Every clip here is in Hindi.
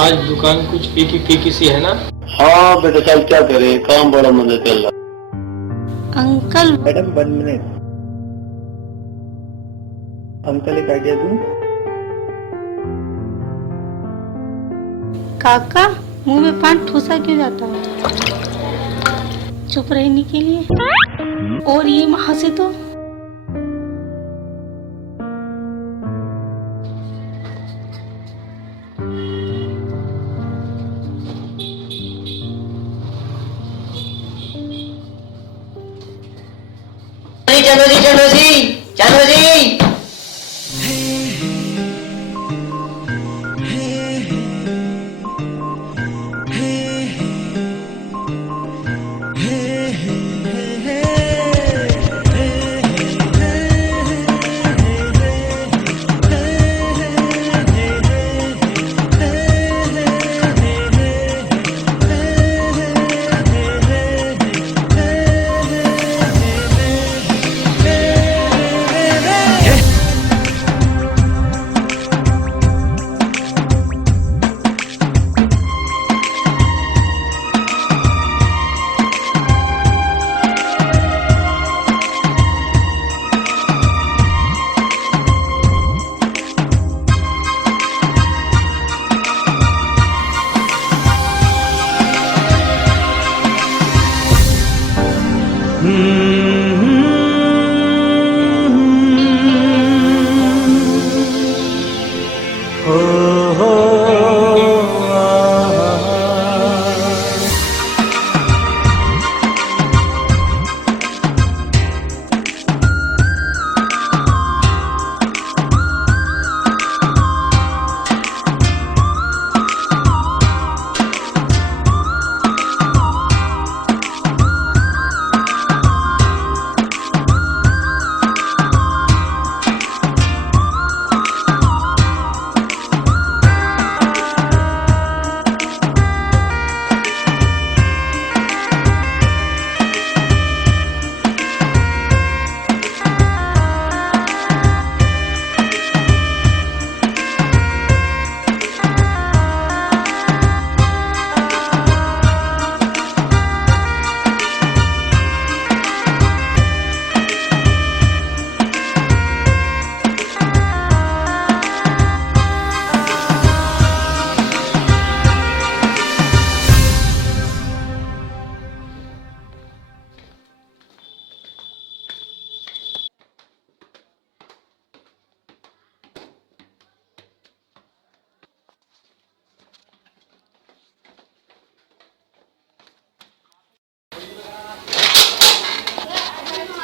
आज दुकान कुछ फीकी फीकी सी है ना। हाँ बेटा, चल क्या करे, काम बड़ा मंदा चल रहा। Uncle madam 1 minute. अंकल एक आइडिया दूं? काका मुंह में पान ठूसा क्यों जाता है? चुप रहने के लिए। और ये वहां से तो चलो जी चलो जी चलो जी।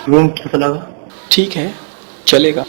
रूम कैसा लगा? ठीक है, चलेगा।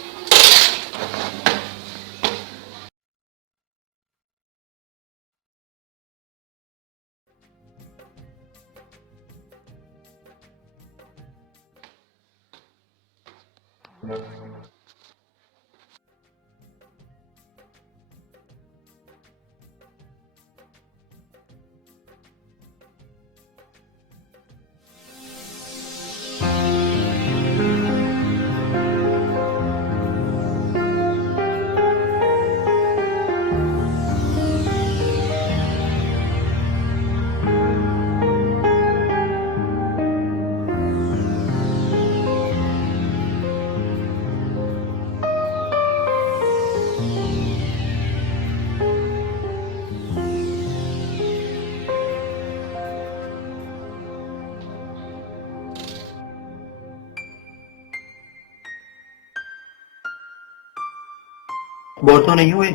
बोर तो नहीं हुए?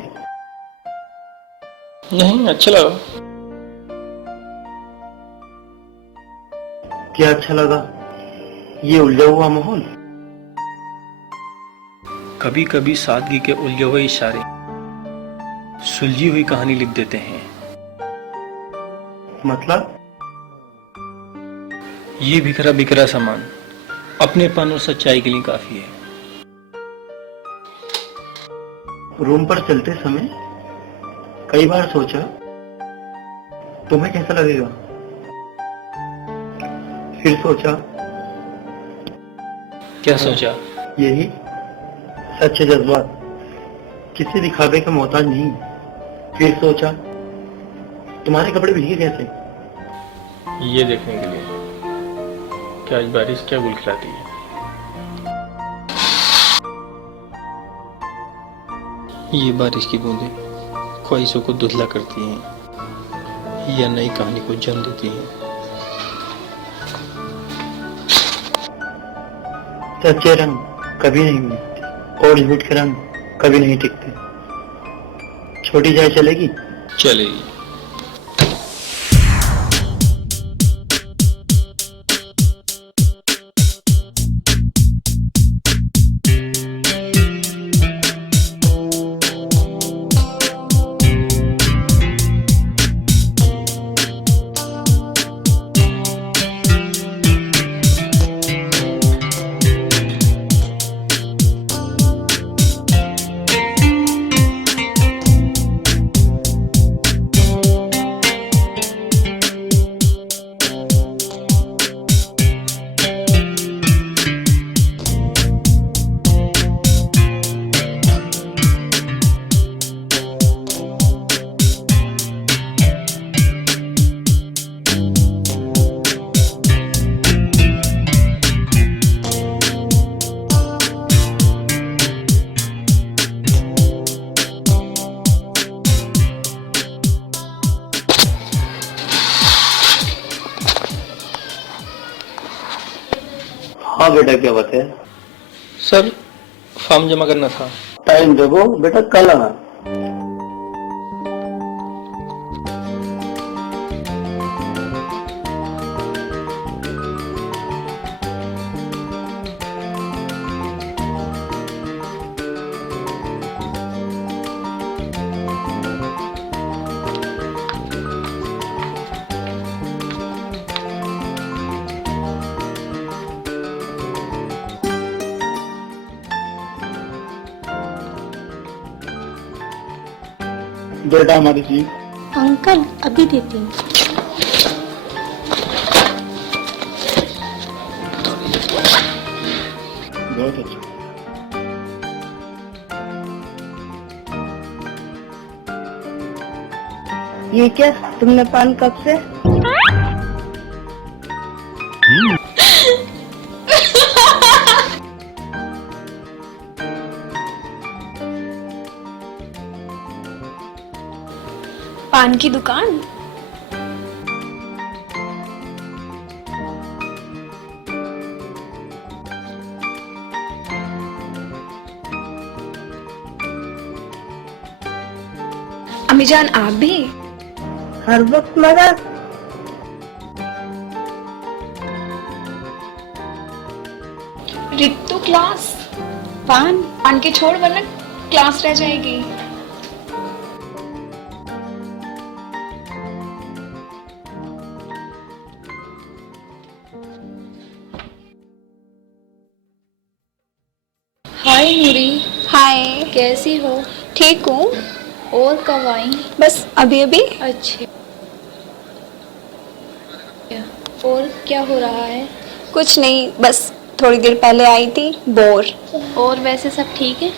नहीं, अच्छा लगा। क्या अच्छा लगा? ये उलझा हुआ माहौल। कभी कभी सादगी के उलझे हुए इशारे सुलझी हुई कहानी लिख देते हैं। मतलब? ये बिखरा बिखरा सामान अपनेपन और सच्चाई के लिए काफी है। रूम पर चलते समय कई बार सोचा तुम्हें कैसा लगेगा, फिर सोचा क्या सोचा? यही सच्चे जज्बात, किसी दिखावे का मोहताज नहीं। फिर सोचा तुम्हारे कपड़े भीगे कैसे? ये देखने के लिए कि आज बारिश क्या गुल खिलाती है। ये बारिश की बूंदें ख्वाहिशों को धुंधला करती हैं या नई कहानी को जन्म देती हैं। सच्चे रंग कभी नहीं मिलते और झूठ के रंग कभी नहीं टिकते। छोटी चाय चलेगी? चलेगी। हाँ बेटा, क्या बात है? सर, फॉर्म जमा करना था। टाइम देखो बेटा, कल आना। बेटा हमारी जी। अंकल अभी देती हूँ। बहुत अच्छा। ये क्या, तुमने पान कब से? पान की दुकान? अम्मीजान आप भी? हर वक्त मदद। रितु क्लास? पान पान के छोड़ वरना क्लास रह जाएगी। हाय नूरी। हाय, कैसी हो? ठीक हूँ। और कब आई? बस अभी अभी। अच्छे। और क्या हो रहा है? कुछ नहीं, बस थोड़ी देर पहले आई थी, बोर। और वैसे सब ठीक है?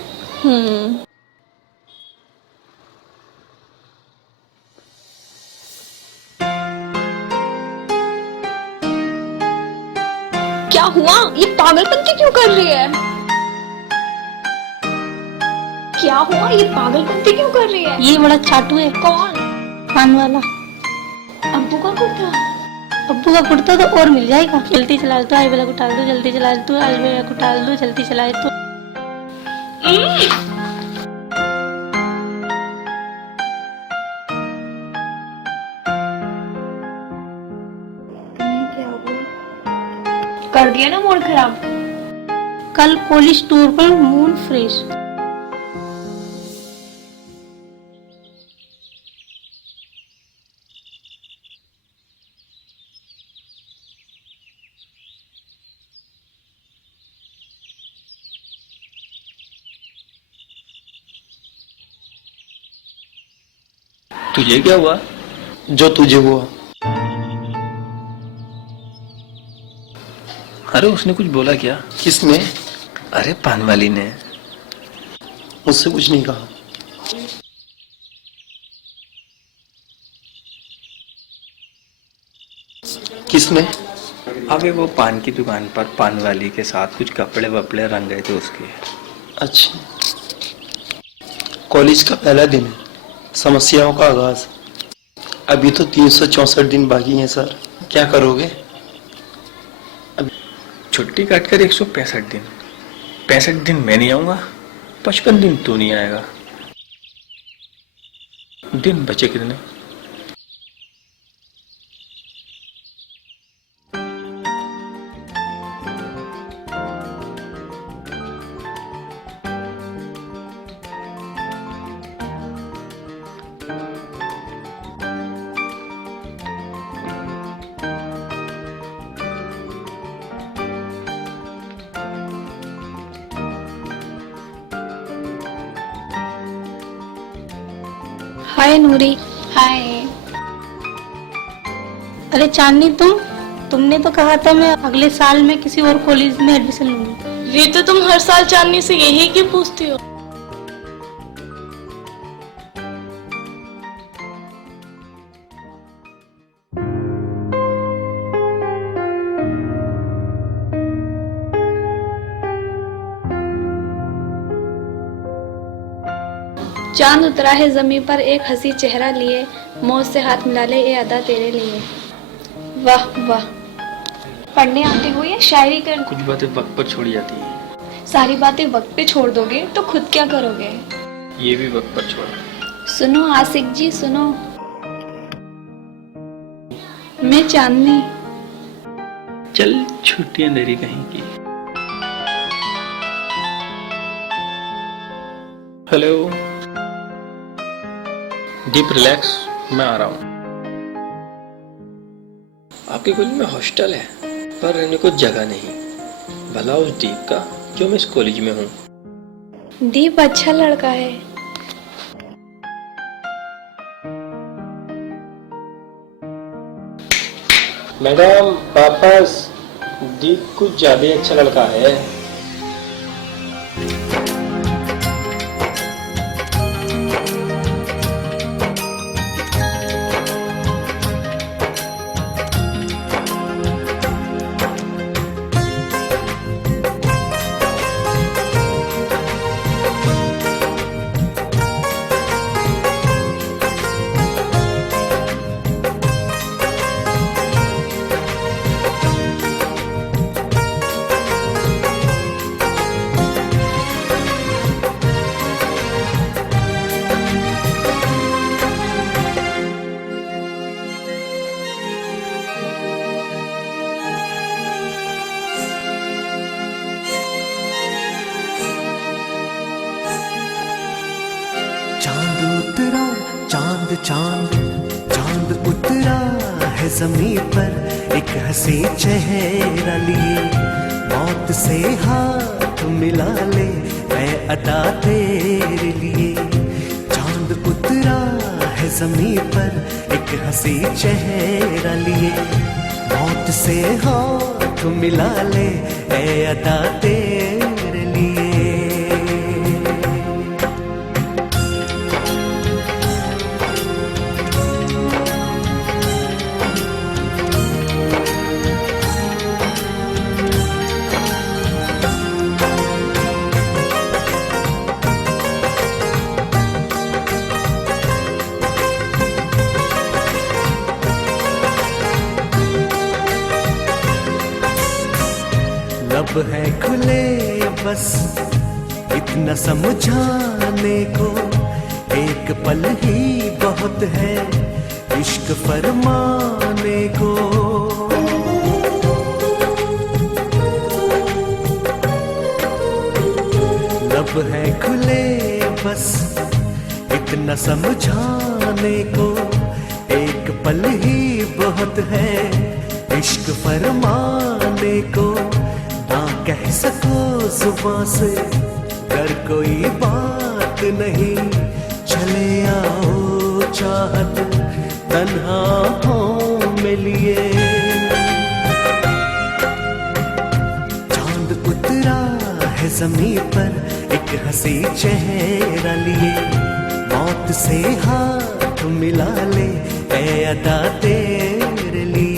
क्या हुआ? ये पागलपंती क्यों कर रही है? क्या हुआ? ये पागलपंती क्यों कर रही है? ये बड़ा चाटू है। कौन? पान वाला। अब्बू का कुर्ता? अब्बू का कुर्ता तो और मिल जाएगा। जल्दी चला दो, आई वाला को टाल दो, जल्दी चला दो, आई वाला को टाल दो, जल्दी चलाए तो। तुम्हें क्या हुआ? कर दिया ना मूड खराब। कल कॉलेज टूर पर मूड फ्रेश। तुझे क्या हुआ? जो तुझे हुआ। अरे उसने कुछ बोला क्या? किसने? अरे पान वाली ने। मुझसे कुछ नहीं कहा। किसने? अबे वो पान की दुकान पर पान वाली के साथ कुछ कपड़े वपड़े रंग गए थे उसके। अच्छा, कॉलेज का पहला दिन है, समस्याओं का आगाज। अभी तो 364 दिन बाकी हैं सर, क्या करोगे? छुट्टी काटकर 165 दिन। 65 दिन मैं नहीं आऊंगा, 55 दिन तू नहीं आएगा। दिन बचे कितने? हाय नूरी। हाय। अरे चांदनी, तुमने तो कहा था मैं अगले साल में किसी और कॉलेज में एडमिशन लूंगी। ये तो तुम हर साल चांदनी से यही क्यों पूछती हो? चांद उतरा है जमीन पर एक हंसी चेहरा लिए, मौज से हाथ मिला ले ये अदा तेरे लिए। वाह वाह। पढ़ने आते हो या शायरी कर? कुछ बातें वक्त पर छोड़ी जाती हैं। सारी बातें वक्त पे छोड़ दोगे तो खुद क्या करोगे? ये भी वक्त पर छोड़ा। सुनो आशिक जी सुनो, मैं चांदनी। चल छुट्टियां देरी कहीं की। हेलो। डीप रिलैक्स, मैं आ रहा हूँ। आपके कॉलेज में हॉस्टल है पर रहने को जगह नहीं। भला उस दीप का जो मैं इस कॉलेज में हूँ। दीप अच्छा लड़का है। मैडम वापस, दीप कुछ ज्यादा अच्छा लड़का है। चांद चांद चांद उतरा है ज़मीं पर एक हंसी चेहरा लिए, मौत से हाथ मिला ले मैं अदा तेरे लिए। चांद उतरा है ज़मीं पर एक हंसी चेहरा लिए, मौत से हाथ मिला ले मैं अदा तेरे लिए। लब है खुले बस इतना समझाने को, एक पल ही बहुत है इश्क फरमाने को। लब है खुले बस इतना समझाने को, एक पल ही बहुत है इश्क फरमाने को। ना कह सको जुबां से कर कोई बात नहीं, चले आओ चाहत तन्हा हो मिलिए। चांद उतरा है ज़मीं पर एक हंसी चेहरा लिए, मौत से हाथ मिला ले ऐ अदा तेरे लिए।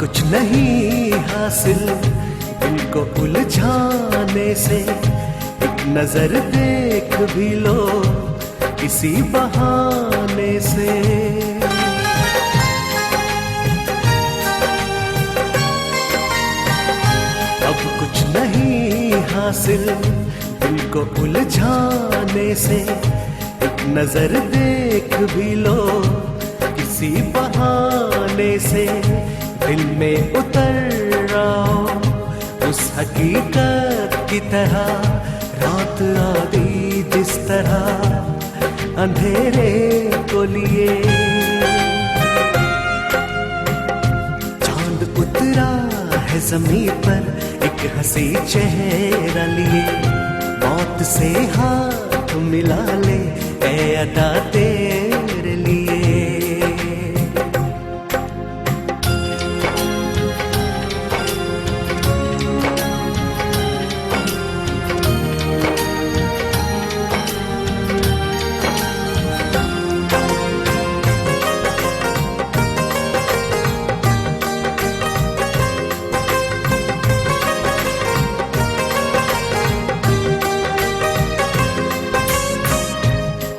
कुछ नहीं हासिल दिल को उलझाने से, एक नजर देख भी लो किसी बहाने से। अब कुछ नहीं हासिल दिल को उलझाने से, एक नजर देख भी लो किसी बहाने से। दिल में उतर आओ उस हकीकत की तरह, रात आदि जिस तरह अंधेरे को लिए। चांद उतरा है ज़मीं पर एक हंसी चेहरा लिए, मौत से हाथ मिला ले ऐ अदा तेरे लिए।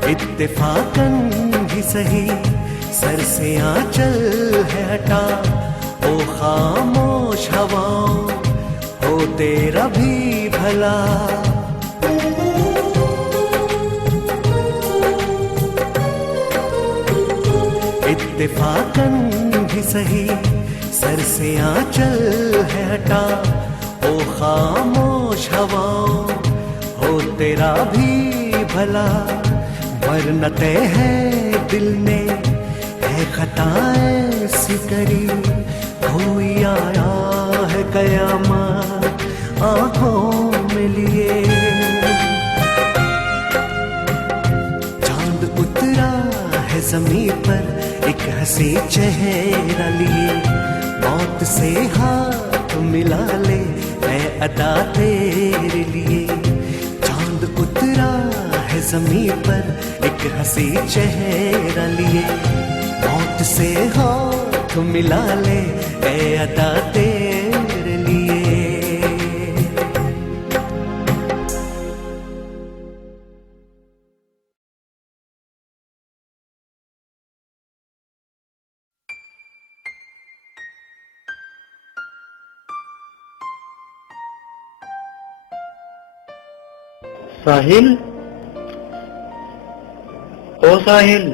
इत्तेफाकन ही सही सर से आंचल है हटा, ओ खामोश हवाओं हो तेरा भी भला। इत्तेफाकन ही सही सर से आंचल है हटा, ओ खामोश हवाओं हो तेरा भी भला। वरना तय है दिल ने है खताएं सी करी, कोई आया है कयामत आंखों में लिए। चांद उतरा है ज़मीं पर एक हंसी चेहरा लिए, मौत से हाथ मिला ले ऐ अदा तेरे लिए। चांद उतरा है ज़मीं पर एक हंसी चेहरा लिए, मौत से हाथ मिला ले ऐ अदा तेरे लिए। साहिल, ओ साहिल।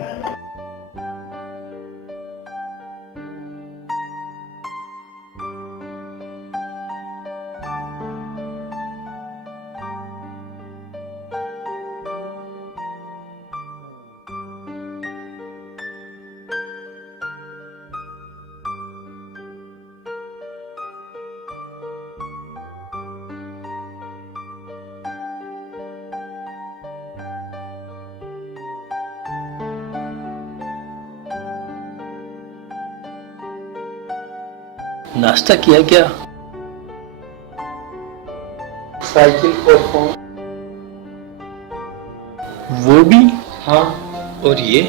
नाश्ता किया क्या? साइकिल और फोन। वो भी? हाँ। और ये?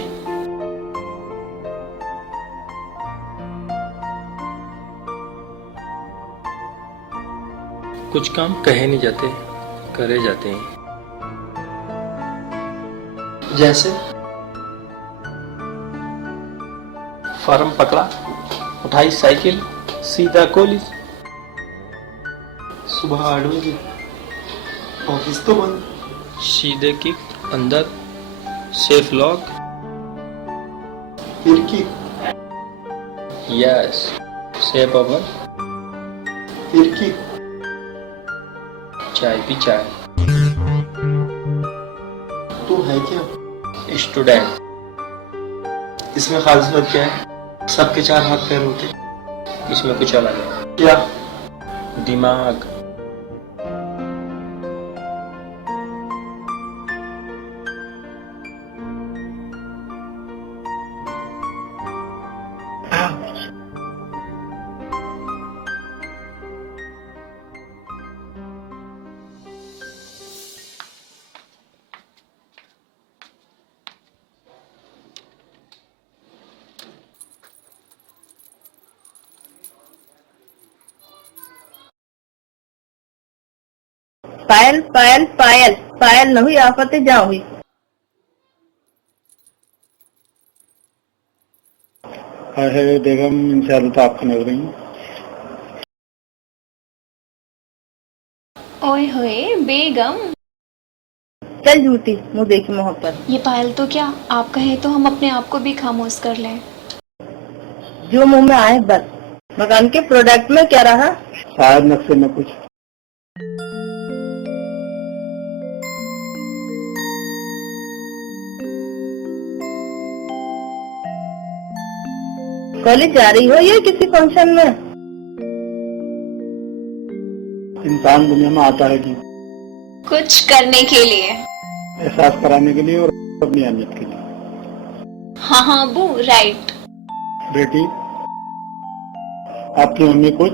कुछ काम कहे नहीं जाते, करे जाते हैं। जैसे फार्म पकड़ा, उठाई साइकिल, सीधा कॉलेज। सुबह 8 बजे, ऑफिस तो बंद। सीधे किक अंदर, सेफ लॉक। फिर की यस, सेफ ओवर। फिर की चाय पी चाय। तू है क्या? स्टूडेंट। इसमें खास बात क्या है? सबके 4 हाथ पैर होते। इसमें कुछ अलग है। क्या? दिमाग। पायल पायल पायल पायल न हुई आफतें जा हुई। है बेगम, इंशाल्लाह तो आपको नजर रही। ओए होए बेगम, चल झूठी मुँह देखी मोहब्बत। ये पायल तो क्या, आप कहें तो हम अपने आप को भी खामोश कर लें। जो मुंह में आए बस। मकान के प्रोडक्ट में क्या रहा? शायद नक्शे में कुछ। कॉलेज जा रही हो या किसी फंक्शन में? इंसान दुनिया में आता है कि कुछ करने के लिए। एहसास कराने के लिए और अपनी अहमियत के लिए। हाँ हाँ अबू, राइट। बेटी, आपकी मम्मी कुछ?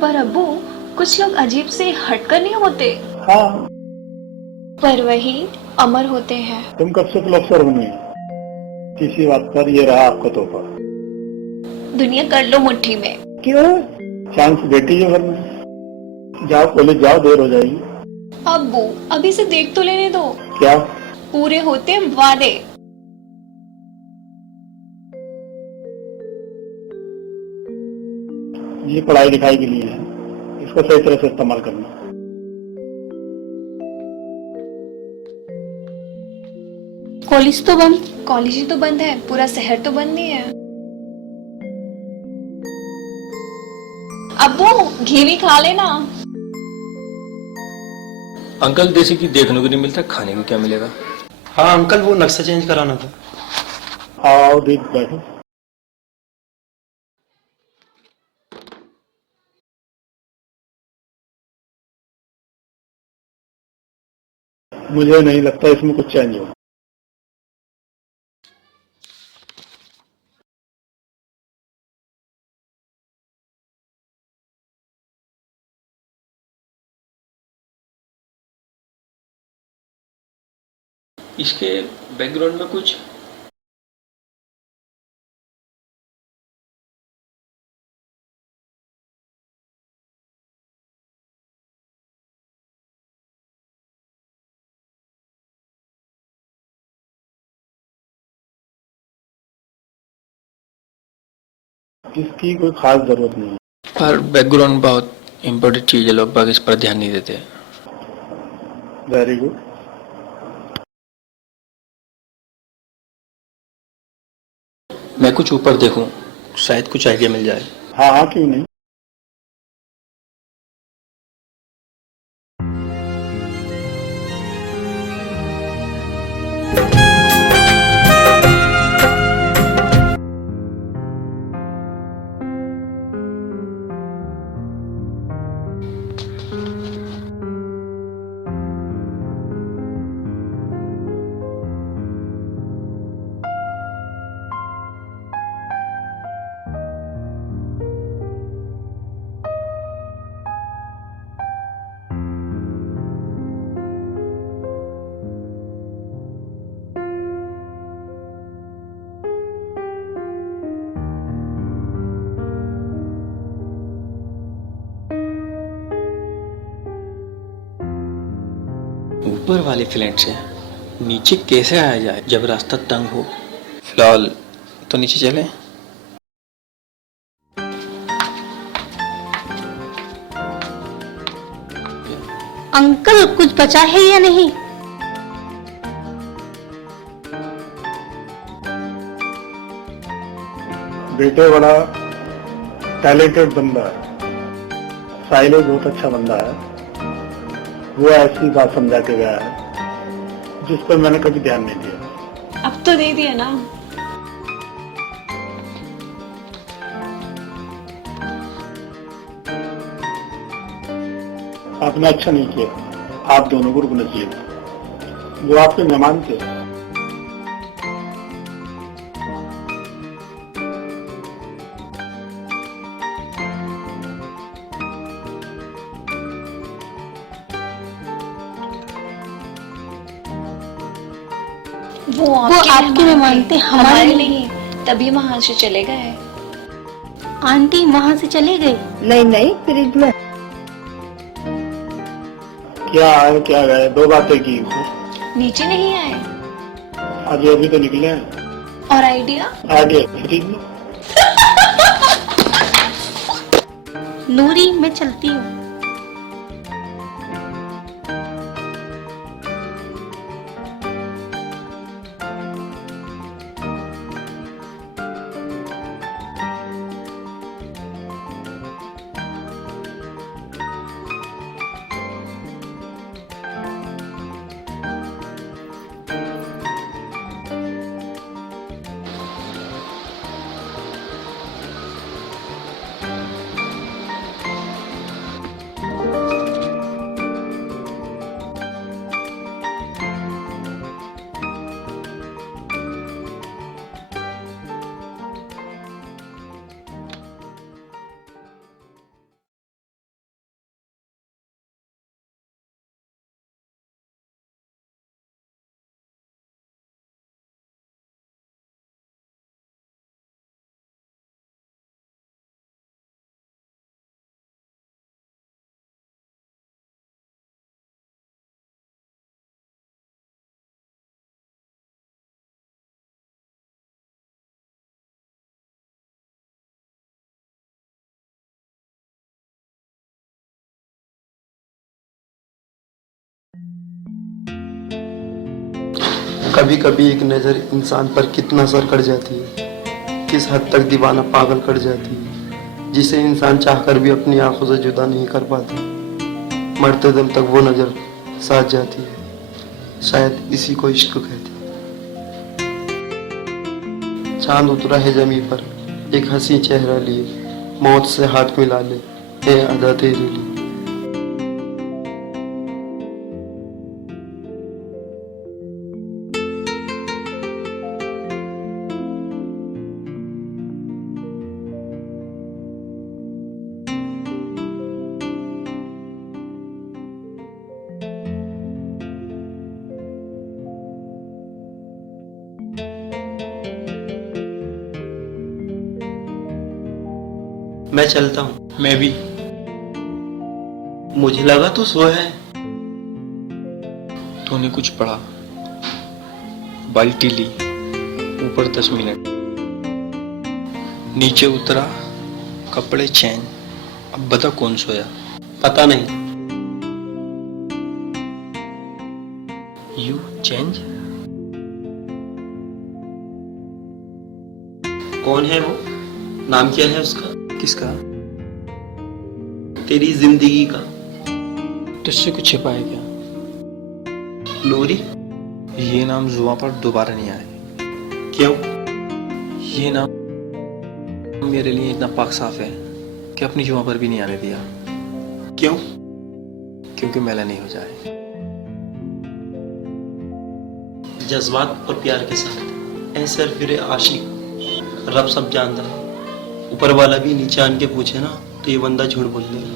पर अबू, कुछ लोग अजीब से हटकर नहीं होते, हाँ। पर वही अमर होते हैं। तुम कब से प्रोफेसर बनी? किसी बात पर ये रहा आपका तोहफा। दुनिया कर लो मुट्ठी में। क्यों? चांस बेटी जो घर में। जाओ कॉलेज जाओ, देर हो जाएगी। अबू, अभी से देख तो लेने दो। क्या? पूरे होते वादे। ये पढ़ाई लिखाई के लिए है, इसको सही तरह से इस्तेमाल करना। कॉलेज तो बंद। कॉलेज ही तो बंद है, पूरा शहर तो बंद नहीं है। अब्बू, घी भी खा लेना। अंकल, देसी की देखने को नहीं मिलता, खाने को क्या मिलेगा? हाँ अंकल, वो नक्शा चेंज कराना था। आओ दीद बैठो। मुझे नहीं लगता इसमें कुछ चेंज हो। इसके बैकग्राउंड में कुछ इसकी कोई खास जरूरत नहीं है। पर बैकग्राउंड बहुत इम्पोर्टेंट चीज है, लोग बाग इस पर ध्यान नहीं देते। Very good. मैं कुछ ऊपर देखूं, शायद कुछ आइडिया मिल जाए। हाँ हाँ, क्यों नहीं। ऊपर वाले फ्लैट से नीचे कैसे आया जाए जब रास्ता तंग हो? फिलहाल तो नीचे चले। अंकल, कुछ बचा है या नहीं? बेटे बड़ा टैलेंटेड बंदा है, साहिल बहुत अच्छा बंदा है। वो ऐसी बात समझा के गया है जिस पर मैंने कभी ध्यान नहीं दिया। अब तो दे दिया ना। आपने अच्छा नहीं किया, आप दोनों को रुकना चाहिए था। वो आपके मेहमान थे। वो आपके मेहमान थे, हमारे नहीं, तभी वहां से चले गए। आंटी वहाँ से चले गए? नहीं नहीं, फ्रिज में। क्या आए क्या गए, दो बातें की। नीचे नहीं आए? अभी अभी तो निकले हैं। और आइडिया? आगे फ्रिज में। नूरी मैं चलती हूँ। कभी कभी एक नज़र इंसान पर कितना असर कर जाती है, किस हद तक दीवाना पागल कर जाती है, जिसे इंसान चाहकर भी अपनी आंखों से जुदा नहीं कर पाता। मरते दम तक वो नज़र साथ जाती है, शायद इसी को इश्क कहते हैं। चांद उतरा है जमीन पर एक हंसी चेहरा लिए, मौत से हाथ मिला ले ए अदा तेरे लिए। मैं चलता हूँ। मैं भी। मुझे लगा तू सोया है। तूने कुछ पढ़ा? बाल्टी ली, ऊपर 10 मिनट, नीचे उतरा, कपड़े चेंज। अब बता कौन सोया? पता नहीं। You change? कौन है वो? नाम क्या है उसका? किसका? तेरी जिंदगी का। तुझसे कुछ छिपा है क्या? नूरी। ये नाम जुबान पर दोबारा नहीं आए। क्यों? ये नाम मेरे लिए इतना पाक साफ है कि अपनी जुबान पर भी नहीं आने दिया। क्यों? क्योंकि मैला नहीं हो जाए। जज्बात और प्यार के साथ ऐसे फिरे आशिक रब सब जानता है। ऊपर वाला भी नीचे आन के पूछे ना तो ये बंदा झूठ बोल देगा।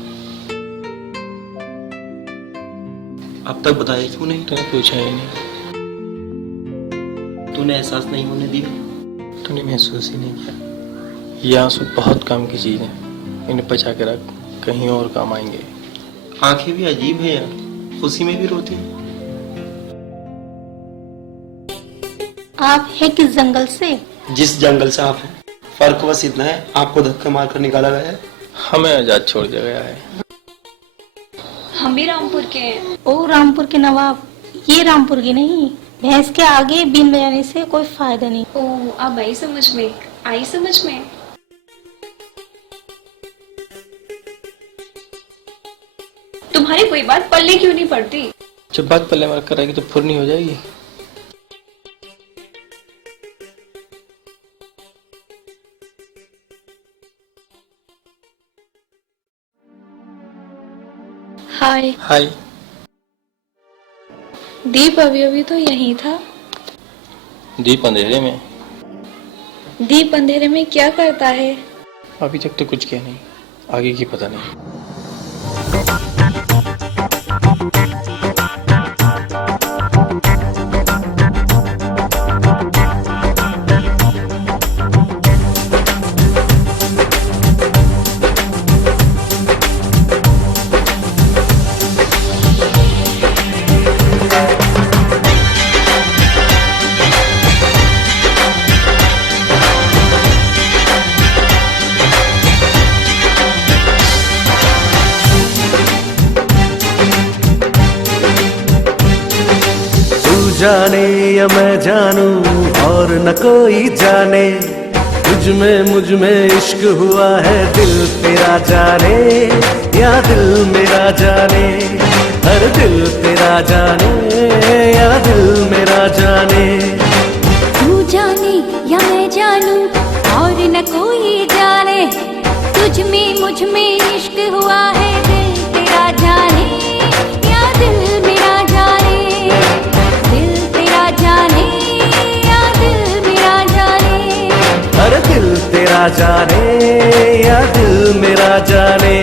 अब तक बताया क्यों नहीं? तूने पूछा ही नहीं। तूने एहसास नहीं होने दिया। तूने महसूस ही नहीं किया। ये आंसू बहुत काम की चीज है, इन्हें बचा के रख, कहीं और काम आएंगे। आंखें भी अजीब है यार, खुशी में भी रोती है। आप है किस जंगल से? जिस जंगल से आप हैं, फर्क बस इतना है आपको धक्का मार कर निकाला गया है, हमें आजाद छोड़ दिया गया है। हम भी रामपुर के हैं। ओ रामपुर के नवाब। ये रामपुर की नहीं, भैंस के आगे बीन बजाने से कोई फायदा नहीं। ओ अब आई समझ में, आई समझ में। तुम्हारी कोई बात पल्ले क्यों नहीं पड़ती? जब बात पल्ले मार कर आएगी तो फुरनी हो जाएगी। हाय। हाय। दीप अभी अभी तो यहीं था। दीप अंधेरे में? दीप अंधेरे में क्या करता है? अभी तक तो कुछ किया नहीं, आगे की पता नहीं। जाने या मैं जानूं और न कोई जाने, तुझ में इश्क हुआ है, दिल तेरा जाने या दिल मेरा जाने, हर दिल तेरा जाने या दिल मेरा जाने। तू जाने या मैं जानूं और न कोई जाने, तुझ में मुझ में इश्क हुआ है, दिल तेरा जाने या दिल मेरा जाने, दिल तेरा जाने या दिल मेरा जाने, हर दिल तेरा जाने या दिल मेरा जाने,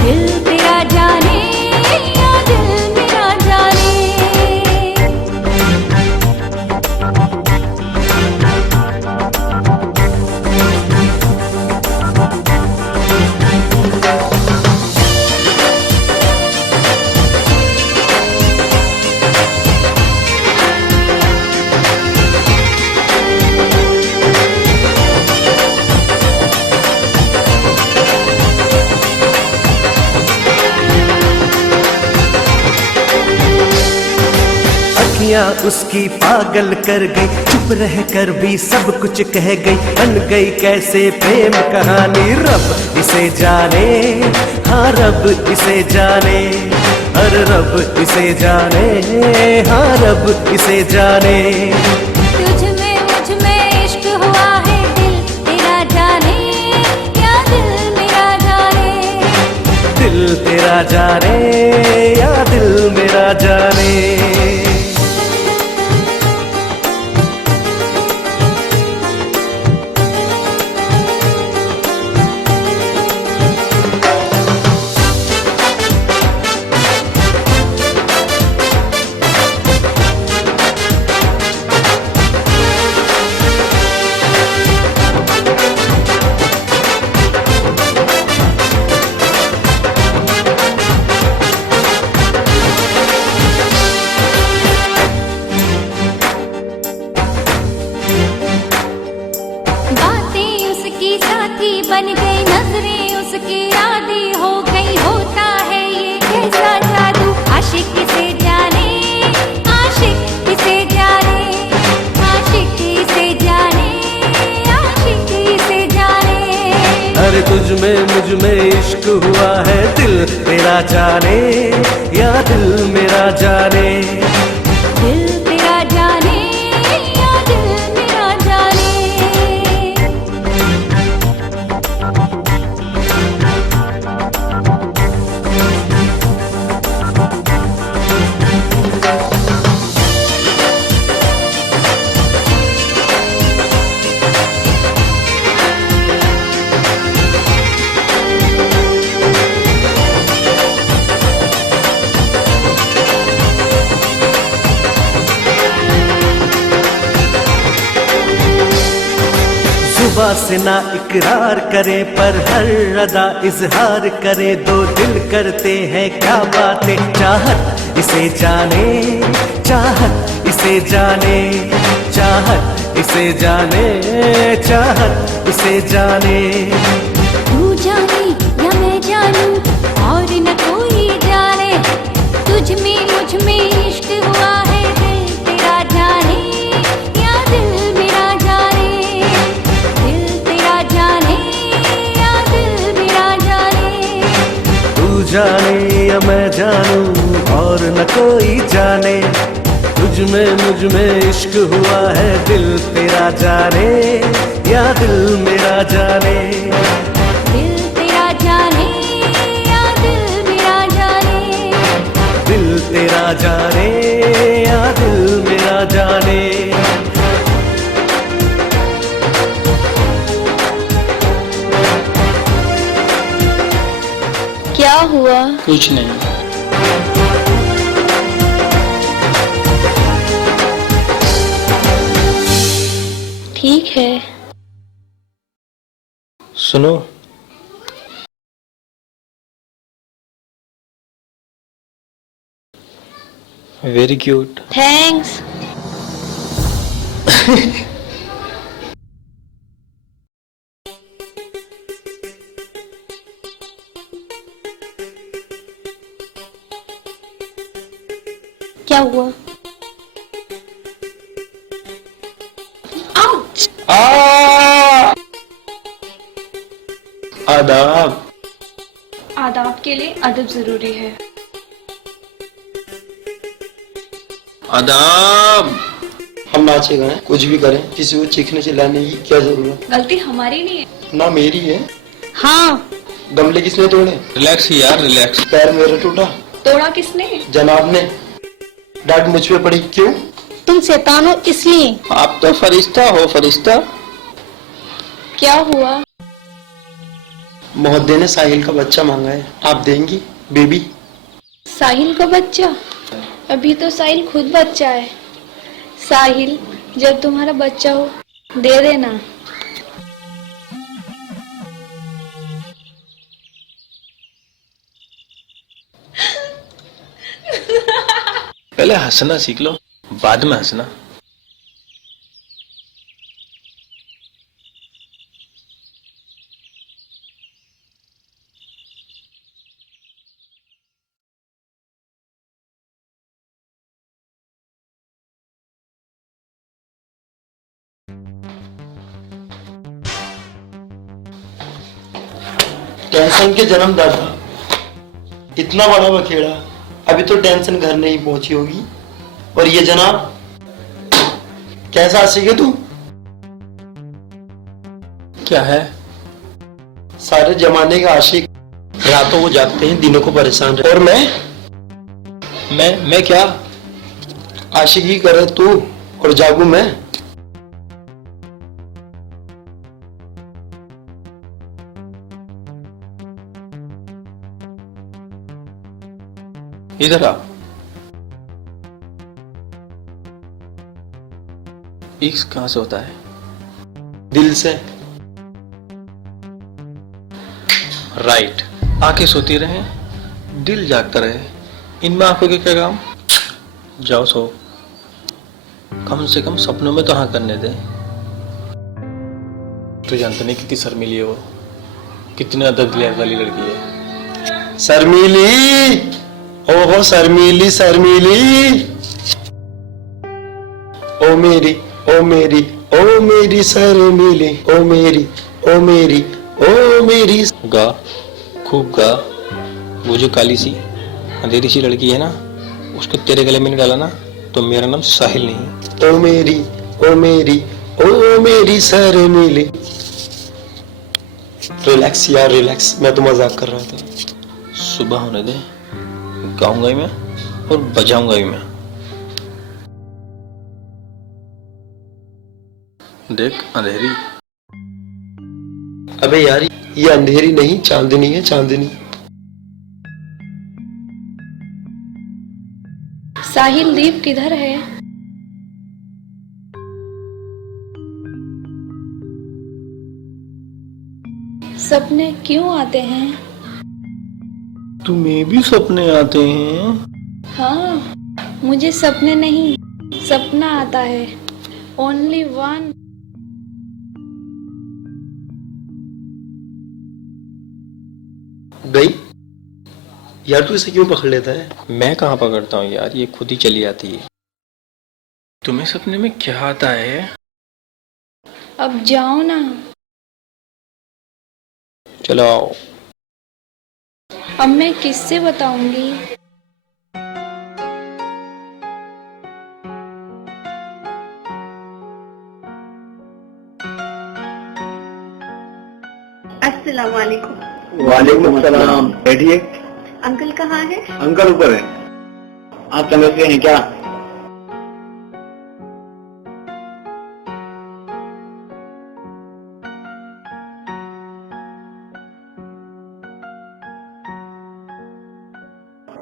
दिल तेरा जाने या दिल मेरा जाने। अखियां उसकी पागल कर गई, चुप रह कर भी सब कुछ कह गई, बन गई कैसे प्रेम कहानी, रब इसे जाने, हाँ रब इसे जाने, हर रब इसे जाने, हाँ रब इसे जाने। तुझ में मुझ में इश्क हुआ है, दिल तेरा जाने या दिल मेरा जाने, दिल तेरा जाने या दिल मेरा जाने। बातें उसकी साथी बन गई, नजरें उसकी आदी हो गई, होता है ये कैसा जादू, आशिक इसे जाने, आशिक इसे जाने, आशिक इसे जाने, आशिक इसे जाने। अरे तुझ में मुझ में इश्क हुआ है, दिल तेरा जाने या दिल मेरा जाने, दिल तेरा जाने या दिल मेरा जाने। जुबां से ना इकरार करे पर हर अदा इजहार करे, दो दिल करते हैं क्या बातें, चाहत इसे जाने, चाहत इसे जाने, चाहत इसे जाने, चाहत इसे जाने। तू जाने या मैं जानूं और न कोई जाने, तुझ में मुझ में इश्क हुआ है, दिल तेरा जाने या दिल मेरा जाने, दिल तेरा जाने या दिल मेरा जाने। तू जाने या मैं जानूं और न कोई जाने, तुझ में मुझ में इश्क हुआ है, दिल तेरा जाने या दिल मेरा जाने, दिल तेरा जाने या दिल मेरा जाने, दिल तेरा जाने या दिल मेरा जाने। क्या हुआ? कुछ नहीं। ठीक है। सुनो, वेरी क्यूट। थैंक्स। क्या हुआ? आदाब। आदाब के लिए अदब जरूरी है। आदाब। हम नाचे गाएं कुछ भी करें, किसी को चीखने चिल्लाने की क्या जरूरत? गलती हमारी नहीं है। ना मेरी है। हाँ, गमले किसने तोड़े? रिलैक्स यार रिलैक्स। पैर मेरा टूटा, तोड़ा किसने? जनाब ने। डांट मुझ पे पड़ी क्यों? तुम शैतान हो इसलिए। आप तो फरिश्ता हो फरिश्ता। क्या हुआ? मोहद्दे ने साहिल का बच्चा मांगा है, आप देंगी बेबी? साहिल का बच्चा? अभी तो साहिल खुद बच्चा है। साहिल, जब तुम्हारा बच्चा हो दे देना। पहले हंसना सीख लो, बाद में हंसना। टेंशन के जन्मदाता, इतना बड़ा बखेड़ा, अभी तो टेंशन घर नहीं पहुंची होगी। और ये जनाब कैसा आशिक है तू? क्या है? सारे जमाने का आशिक, रातों को जागते हैं, दिनों को परेशान रहे। और मैं क्या? आशिकी करे तू और जागू मैं। इधर आ। इश्क कहां से होता है? दिल से। राइट। आंखें सोती रहे, दिल जागता रहे, इनमें आंखों के क्या काम? जाओ सो, कम से कम सपनों में तो हाँ करने दे। तू जानता नहीं कितनी शर्मीली है वो, कितनी अदब लिया वाली लड़की है। शर्मीली, ओहो शर्मीली शर्मीली, ओ मेरी ओ मेरी ओ मेरी शर्मीली, ओ मेरी ओ मेरी ओ मेरी। गा, खूब गा। वो जो काली सी अंधेरी सी लड़की है ना, उसको तेरे गले में नहीं डाला ना तो मेरा नाम साहिल नहीं। ओ मेरी ओ मेरी ओ मेरी शर्मीली। रिलैक्स यार रिलैक्स, मैं तो मजाक कर रहा था। सुबह होने दे, गाऊंगा ही मैं और बजाऊंगा ही मैं। देख अंधेरी। अबे यार ये अंधेरी नहीं चांदनी है, चांदनी। साहिल दीप किधर है? सपने क्यों आते हैं? तुम्हें भी सपने आते हैं? हाँ, मुझे सपने नहीं सपना आता है। Only one. गई यार, तू इसे क्यों पकड़ लेता है? मैं कहाँ पकड़ता हूँ यार, ये खुद ही चली आती है। तुम्हें सपने में क्या आता है? अब जाओ ना। चलो आओ। अब मैं किससे बताऊंगी? अस्सलाम वालेकुम। वालेकुम अस्सलाम। बैठिए। अंकल कहाँ है? अंकल ऊपर है। आप समझ गए हैं क्या?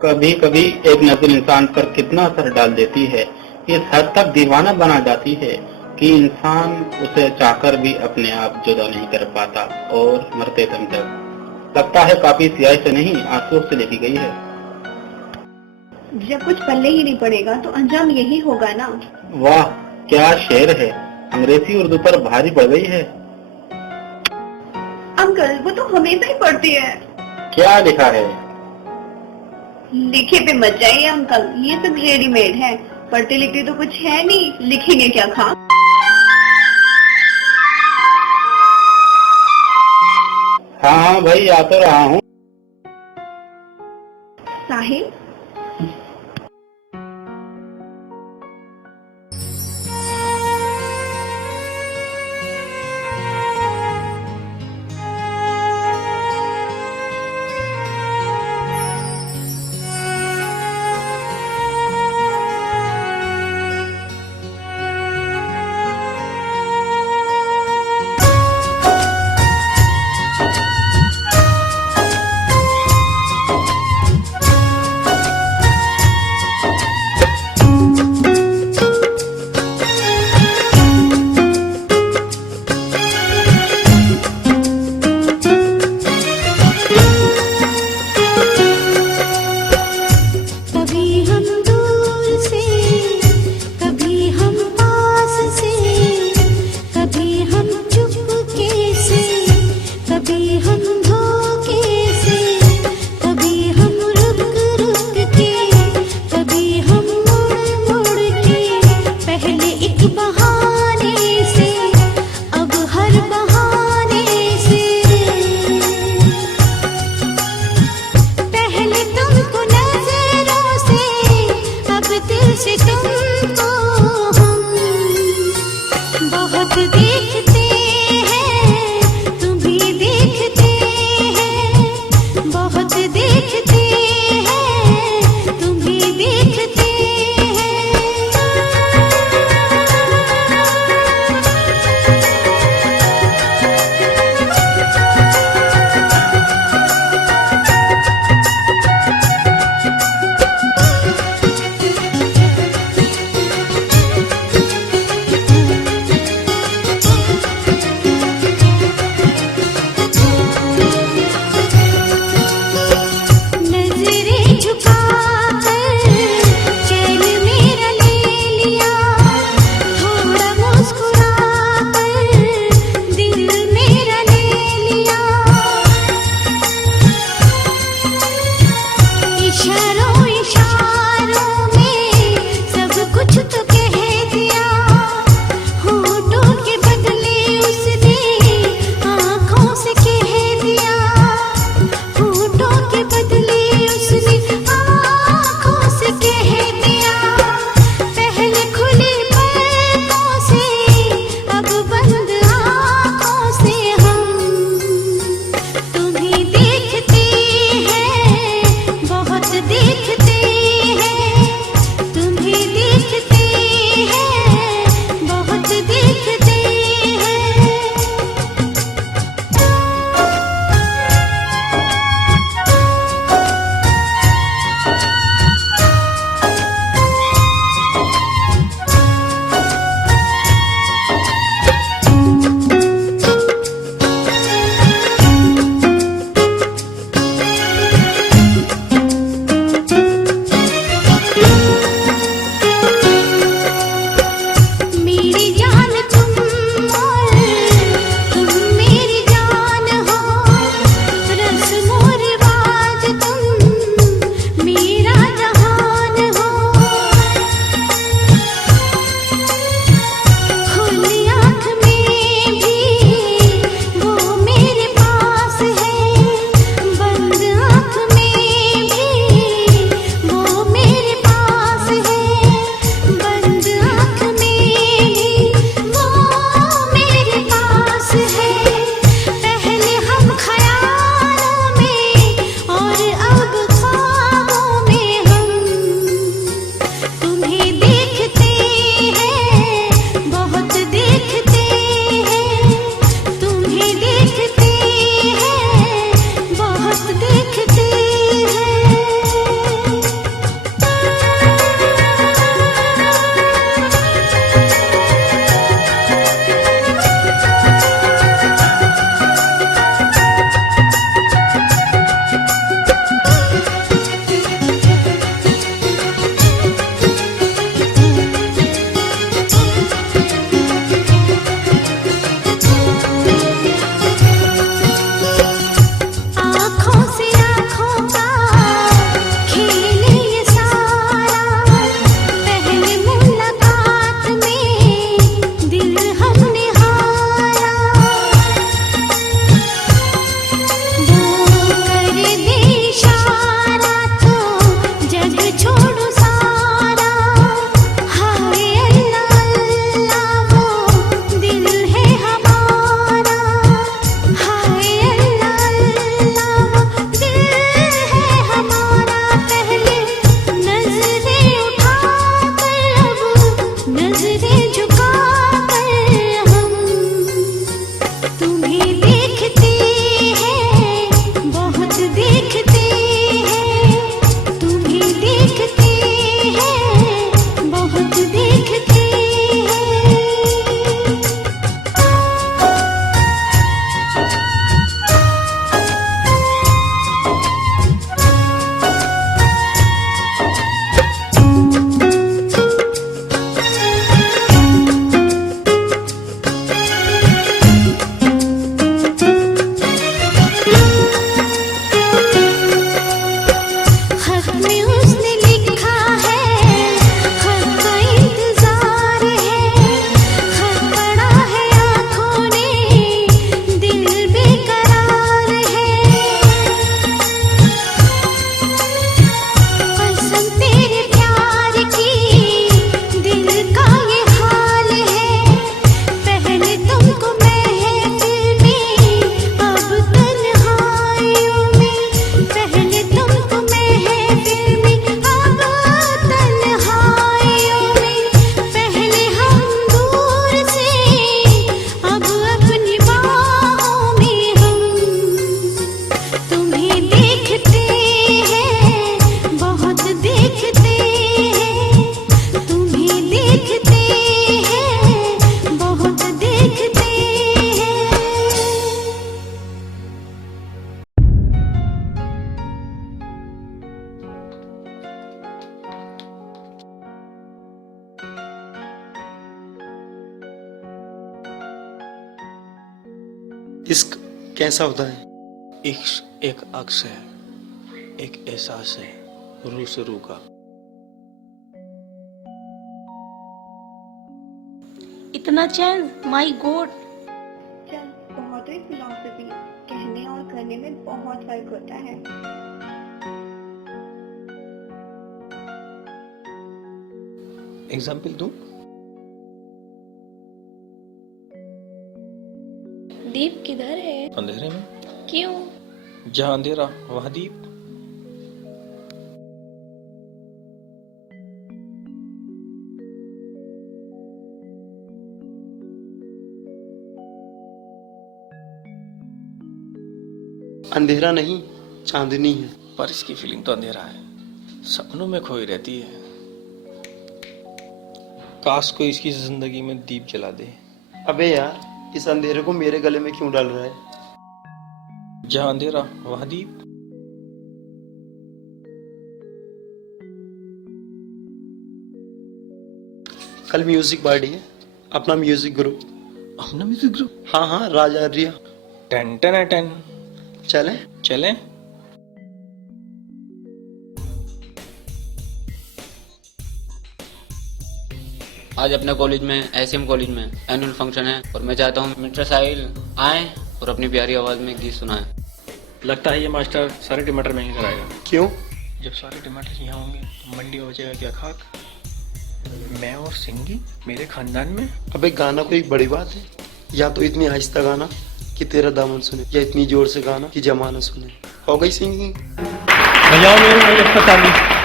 कभी कभी एक नजर इंसान पर कितना असर डाल देती है, इस हद तक दीवाना बना जाती है कि इंसान उसे चाहकर भी अपने आप जुदा नहीं कर पाता और मरते दम तक। लगता है काफी स्याही से नहीं, आंसुओं से लिखी गई है। जब कुछ पल्ले ही नहीं पड़ेगा तो अंजाम यही होगा ना। वाह क्या शेर है, अंग्रेजी उर्दू पर भारी पड़ गई है। अंकल वो तो हमेशा ही पढ़ती है। क्या लिखा है? लिखे पे मत जाइए अंकल, ये सब रेडीमेड है। पढ़ते लिखते तो कुछ है नहीं, लिखेंगे क्या खा। हाँ हाँ भाई, आ तो रहा हूँ। साहिल, कभी हम दूर से, कभी हम पास से, कभी हम चुपके से, कभी हम धोखे से, कभी हम रुक रुक के, कभी हम मुड़ मुड़ के, पहले एक बहाने से, अब हर बहाने से, पहले तुमको नजरों से, अब दिल से तुमको हम बहुत देखते हैं, तुम भी देखते हैं, बहुत देखते हैं, तुम भी देखते हैं। इश्क कैसा होता है? इश्क एक अक्स है, एक एहसास है, रूह से रूह का। इतना चैन, माय गॉड। चल, बहुत ही फिलॉसफी, कहने और करने में बहुत फर्क होता है। एग्जाम्पल दूं? दीप किधर है? अंधेरे में। क्यों? जहाँ अंधेरा वहाँ दीप। अंधेरा नहीं, चांदनी है। पर इसकी फीलिंग तो अंधेरा है, सपनों में खोई रहती है। काश को इसकी जिंदगी में दीप जला दे। अबे यार, इस अंधेरे को मेरे गले में क्यों डाल रहा है? जहाँ अंधेरा वहाँ दीप। कल म्यूजिक पार्टी है, अपना म्यूजिक ग्रुप। अपना म्यूजिक ग्रुप? हाँ हाँ, राजा रिया। 10 चले? चलें? आज अपने कॉलेज में, एसएम कॉलेज में एनुअल फंक्शन है और मैं चाहता हूँ मिस्टर साहिल आए और अपनी प्यारी आवाज में गीत सुनाए। लगता है ये मास्टर सारे टमाटर महंगे कराएगा। क्यों? जब सारे टमाटर यहाँ होंगे तो मंडी में बचेगा क्या खाक? मैं और सिंगी मेरे खानदान में। अबे गाना कोई बड़ी बात है? या तो इतनी आहिस्ता गाना कि तेरा दामन सुने, या इतनी जोर से गाना कि जमाना सुने। हो गई सिंगिंग। बजाओ मेरे अस्पताली।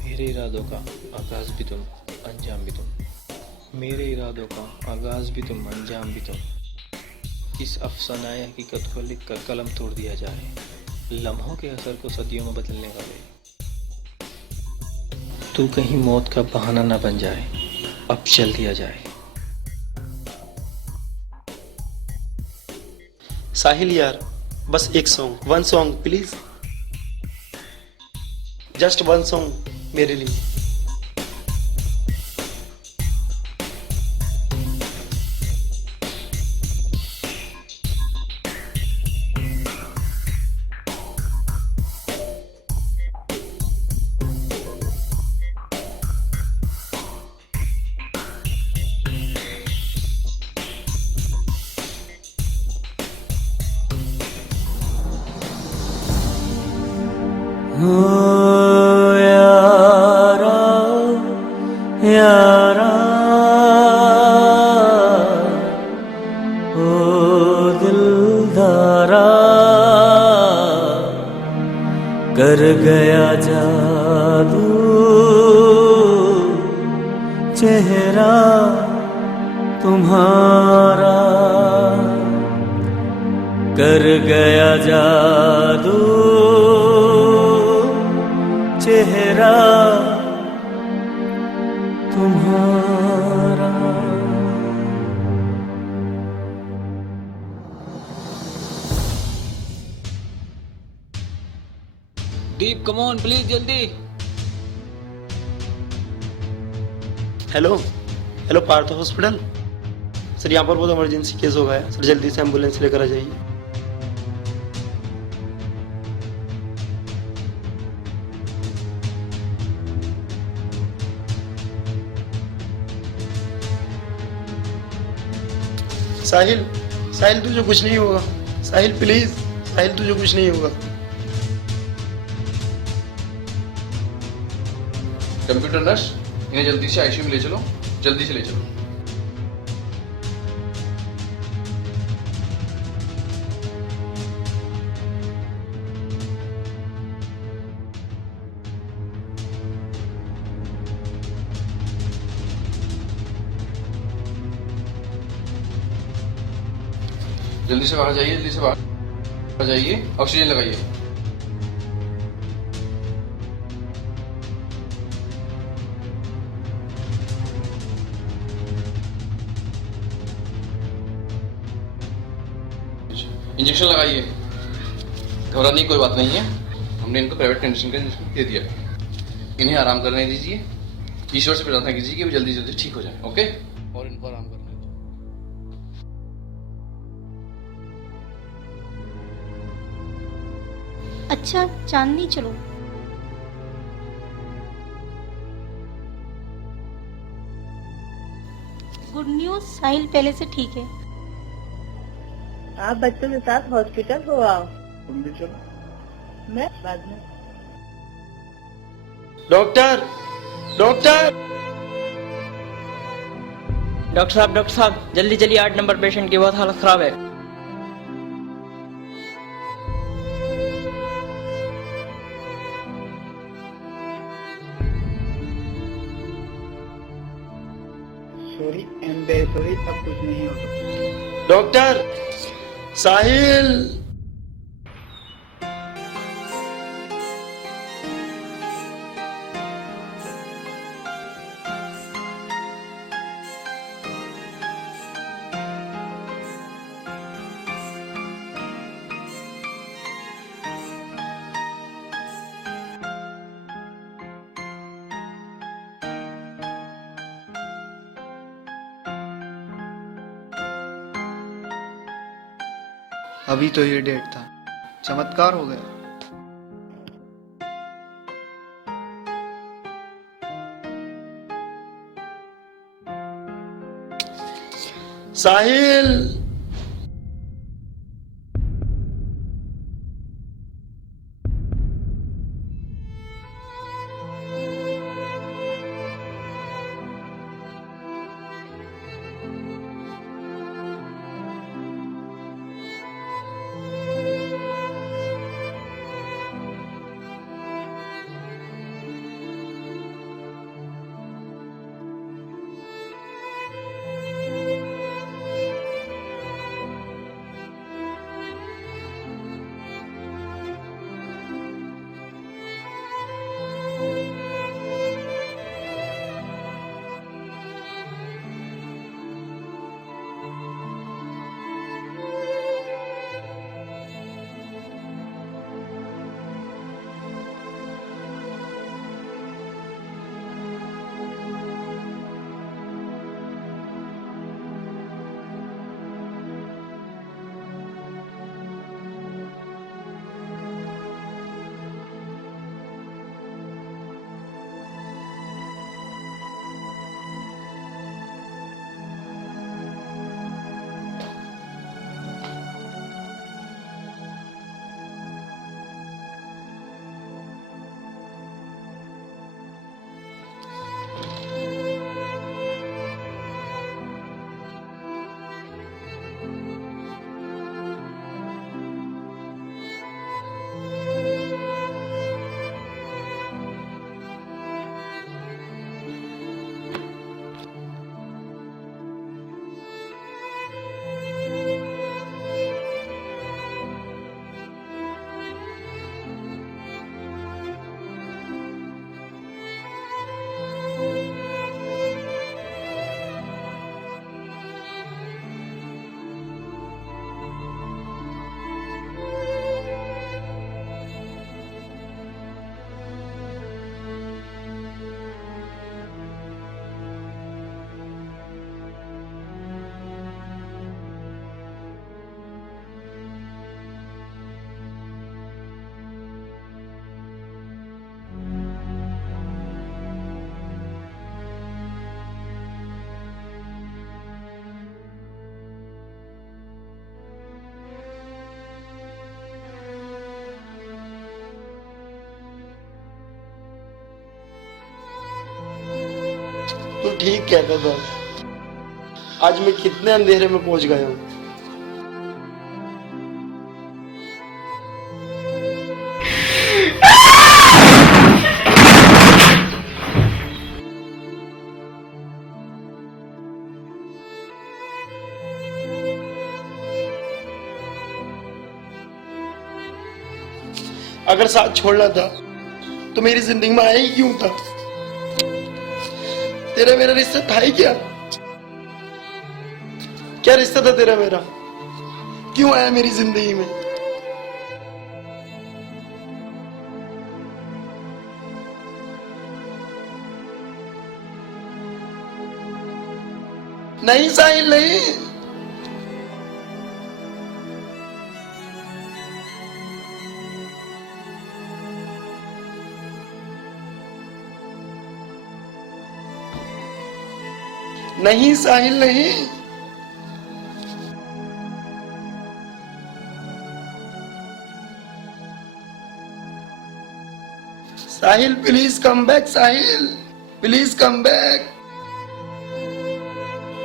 मेरे इरादों का आगाज भी तुम, अंजाम भी तुम। मेरे इरादों का आगाज भी तुम, अंजाम भी तुम। इस अफसानाए हकीकत को लिख कर कलम तोड़ दिया जाए, लम्हों के असर को सदियों में बदलने वाले। तू कहीं मौत का बहाना ना बन जाए, अब चल दिया जाए। साहिल यार, बस एक song, one song please, just one song मेरे लिए। यारा ओ दिलदारा कर गया जादू चेहरा तुम्हारा, कर गया जादू चेहरा तुम्हारा। दीप कम ऑन प्लीज, जल्दी। Hello hello, Parth hospital. Sir यहाँ पर बहुत इमरजेंसी केस हो गया है सर, जल्दी से एम्बुलेंस लेकर आ जाइए। साहिल, साहिल तुझे कुछ नहीं होगा। साहिल प्लीज, साहिल तुझे कुछ नहीं होगा। कंप्यूटर नर्स, इन्हें जल्दी से आईसीयू में ले चलो, जल्दी से ले चलो। जल्दी से बाहर जाइए, जल्दी से बाहर जाइए, ऑक्सीजन लगाइए। इंजेक्शन लगाइए। घबराने की कोई बात नहीं है, हमने इनको प्राइवेट कंडीशन का इंजेक्शन दे दिया। इन्हें आराम करने दीजिए, ईश्वर से प्रार्थना कीजिए कि वो जल्दी जल्दी ठीक हो जाए। ओके, और इनको आराम करने दीजिए। अच्छा चांदनी चलो। गुड न्यूज, साहिल पहले से ठीक है। आप बच्चों के साथ हॉस्पिटल हो आओ। तुम भी चलो। मैं बाद में। डॉक्टर डॉक्टर डॉक्टर साहब जल्दी चलिए, 8 नंबर पेशेंट की बहुत हालत खराब है। सॉरी एंड सॉरी, अब कुछ नहीं हो सकता। डॉक्टर साहिल। अभी तो ये डेट था, चमत्कार हो गया। साहिल। तू ठीक कहता था, आज मैं कितने अंधेरे में पहुंच गया हूँ। अगर साथ छोड़ना था तो मेरी जिंदगी में आया ही क्यों था? तेरा मेरा रिश्ता था ही क्या? क्या रिश्ता था तेरा मेरा? क्यों आया मेरी जिंदगी में? नहीं साहिल नहीं, नहीं साहिल नहीं। Sahil please come back, Sahil please come back,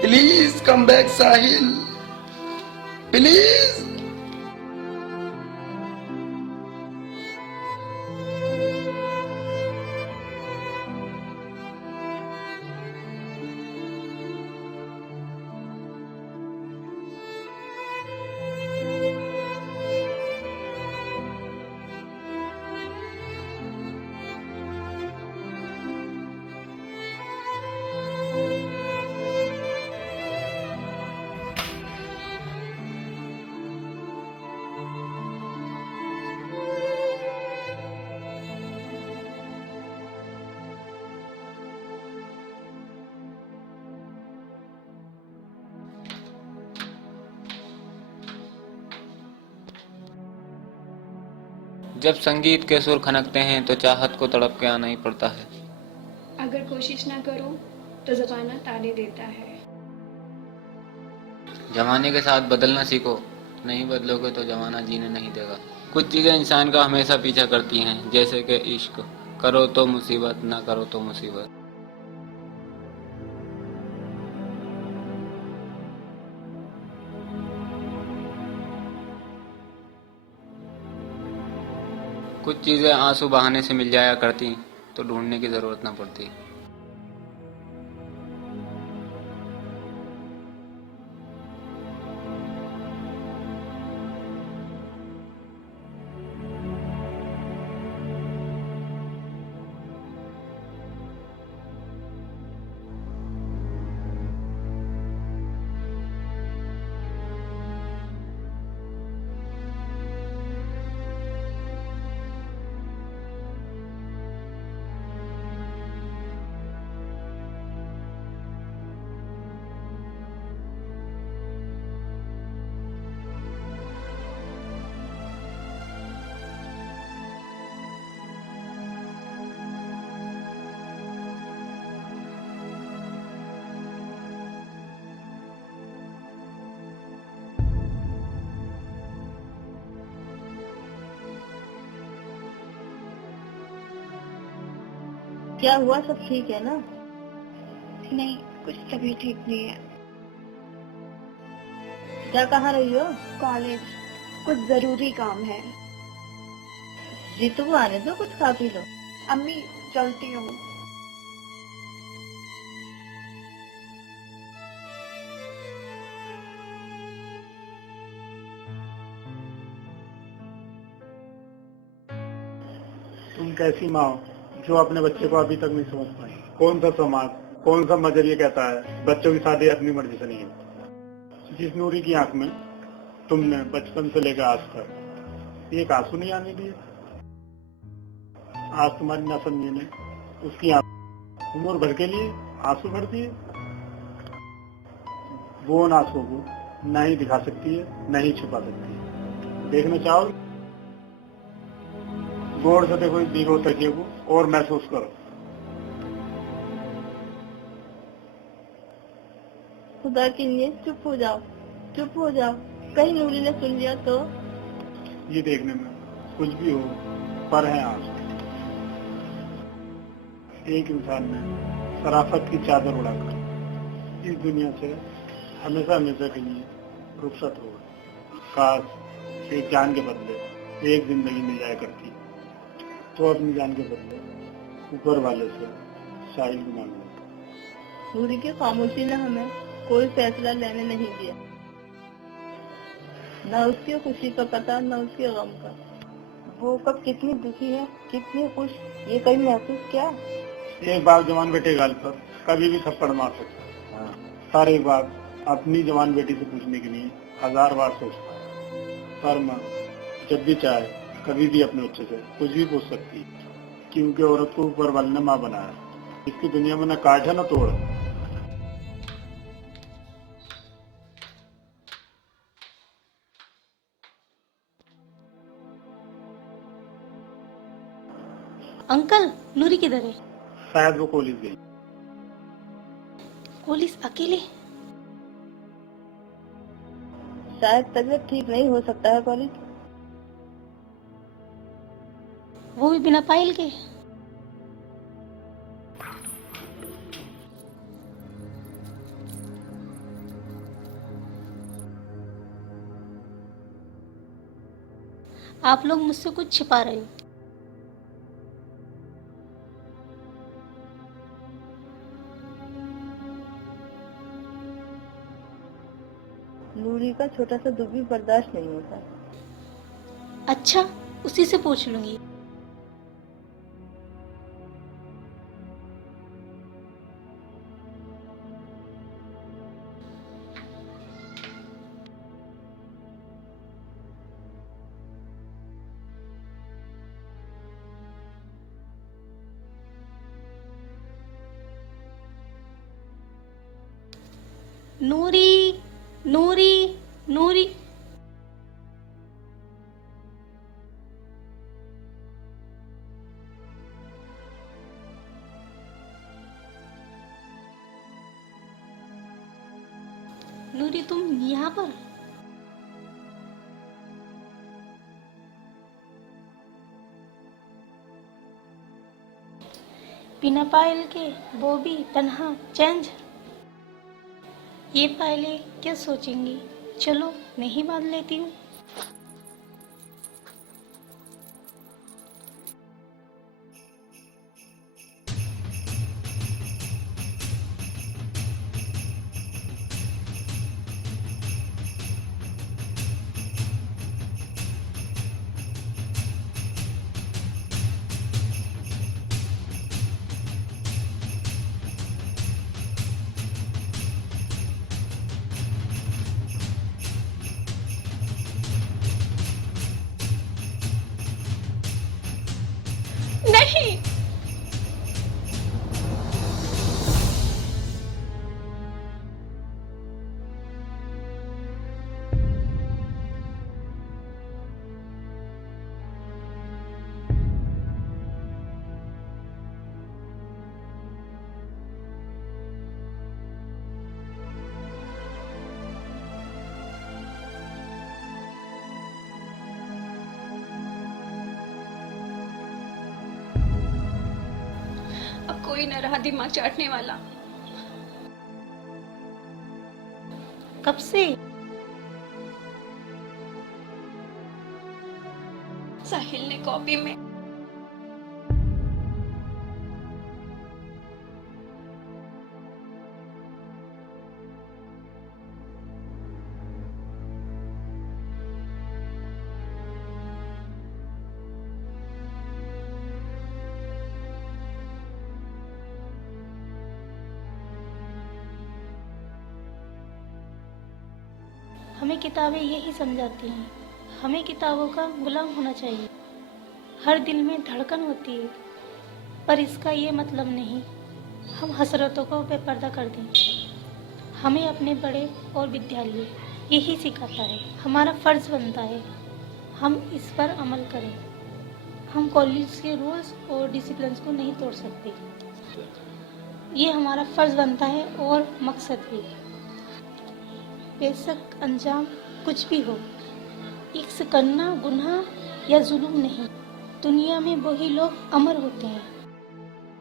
please come back Sahil please. जब संगीत के सुर खनकते हैं तो चाहत को तड़प के आना ही पड़ता है। अगर कोशिश ना करो तो ज़माना ताने देता है। जमाने के साथ बदलना सीखो, नहीं बदलोगे तो जमाना जीने नहीं देगा। कुछ चीज़ें इंसान का हमेशा पीछा करती हैं, जैसे कि इश्क, करो तो मुसीबत, ना करो तो मुसीबत। कुछ चीज़ें आंसू बहाने से मिल जाया करती तो ढूंढने की ज़रूरत ना पड़ती। क्या हुआ, सब ठीक है ना? नहीं, कुछ तबीयत ठीक नहीं है। क्या कहाँ रही हो? कॉलेज, कुछ जरूरी काम है। जीतू को आने दो, कुछ खा पी लो। अम्मी चलती हूँ। तुम कैसी माँ हो जो अपने बच्चे को अभी तक नहीं समझ पाई? कौन सा समाज, कौन सा मजहब ये कहता है बच्चों की शादी अपनी मर्जी से नहीं होती? जिस नूरी की आंख में तुमने बचपन से लेकर आज तक एक आंसू नहीं आने दिए, आज तुम्हारी ना समझे ने उसकी आंख उम्र भर के लिए आंसू भर दिए। वो उन आंसुओं को न ही दिखा सकती है न ही छुपा सकती है। देखना चाहोगे? गौर से देखो इस भीगो तकिए को और महसूस करो। खुदा के लिए चुप हो जाओ, चुप हो जाओ। कहीं नूरी ने सुन लिया तो? ये देखने में कुछ भी हो पर है आंसू। एक इंसान ने शराफत की चादर उड़ाकर इस दुनिया से हमेशा हमेशा के लिए रुखसत हो गए। काश एक जान के बदले एक जिंदगी मिल जाया करती तो अपनी जान के बदले ऊपर वाले से साहिल को मांग लेता। नूरी की खामोशी ने हमें कोई फैसला लेने नहीं दिया, न उसकी खुशी का पता न उसके गम का। वो कब कितनी दुखी है, कितनी खुश, ये कभी महसूस किया? एक बाप जवान बेटे गाल पर कभी भी थप्पड़ मार सकता है, पर एक बाप अपनी जवान बेटी से पूछने के लिए 1000 बार सोचता है। फर्मा जब भी चाहे कभी भी अपने बच्चे से कुछ भी पूछ सकती है, क्योंकि औरत को ऊपर वाले ने माँ बनाया है। इसकी दुनिया में न काट है न तोड़। अंकल, नूरी किधर है? शायद वो कॉलेज गई। कॉलेज अकेले? शायद तबीयत ठीक नहीं हो सकता है कॉलेज। वो भी बिना पायल के? आप लोग मुझसे कुछ छिपा रहे हो। नूरी का छोटा सा दुख भी बर्दाश्त नहीं होता। अच्छा, उसी से पूछ लूंगी। नूरी, नूरी, नूरी। नूरी, तुम यहाँ पर? बिना पायल के, वो भी तन्हा, चेंज। ये पायलें क्या सोचेंगी? चलो मैं ही बांध लेती हूँ। नहीं, अब कोई न रहा दिमाग चाटने वाला। कब से? साहिल ने कॉपी में हमें किताबें यही समझाती हैं, हमें किताबों का गुलाम होना चाहिए। हर दिल में धड़कन होती है, पर इसका ये मतलब नहीं हम हसरतों को बेपर्दा कर दें। हमें अपने बड़े और विद्यालय यही सिखाता है, हमारा फर्ज बनता है हम इस पर अमल करें। हम कॉलेज के रूल्स और डिसिप्लिन को नहीं तोड़ सकते। ये हमारा फर्ज बनता है और मकसद भी। बेशक अंजाम कुछ भी हो, इक्स करना गुनाह या जुल्म नहीं। दुनिया में वही लोग अमर होते हैं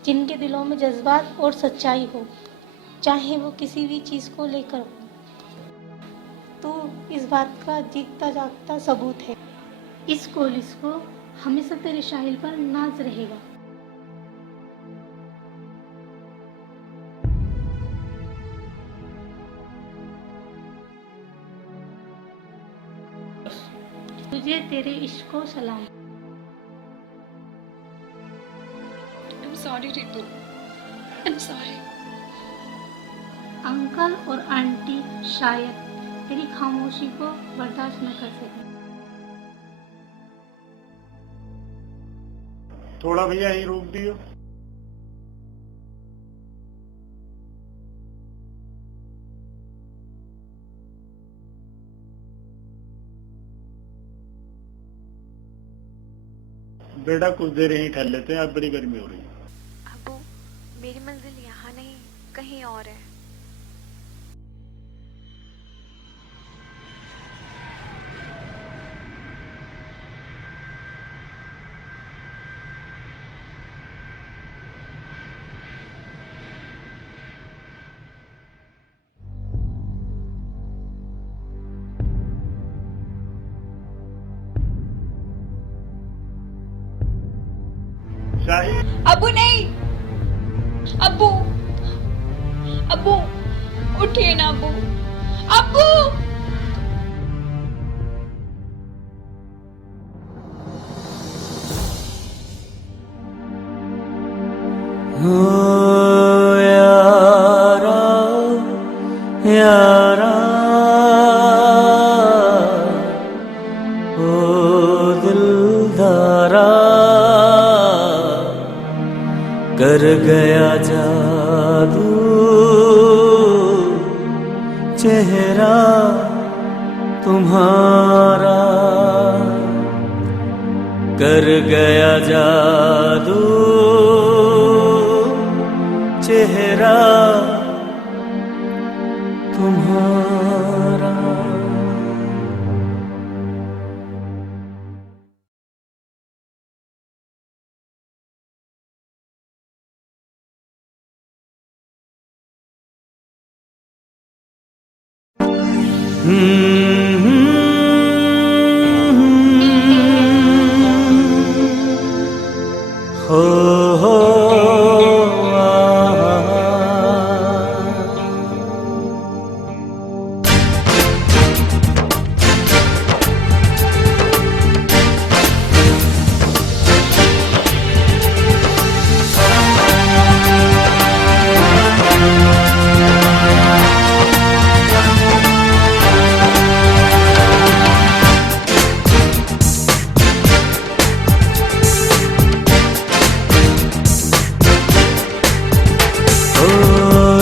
जिनके दिलों में जज्बात और सच्चाई हो, चाहे वो किसी भी चीज़ को लेकर हो। तो इस बात का जीता जागता सबूत है। इस कॉलेज को हमेशा तेरे शाहिल पर नाज रहेगा। तुझे तेरे इश्क को सलाम। I'm sorry Ritu, I'm sorry। Uncle और आंटी शायद तेरी खामोशी को बर्दाश्त न कर सके। थोड़ा भैया यहीं रोक दियो। बेटा कुछ देर यहीं ठहर लेते हैं, अब बड़ी गर्मी हो रही है। अबू, मेरी मंजिल यहाँ नहीं कहीं और है। अबू नहीं, अबू, अबू उठिए ना अबू, अबू। यारा यारा ओ दिलदारा कर गया जादू चेहरा तुम्हारा, कर गया जादू चेहरा तुम्हारा। हो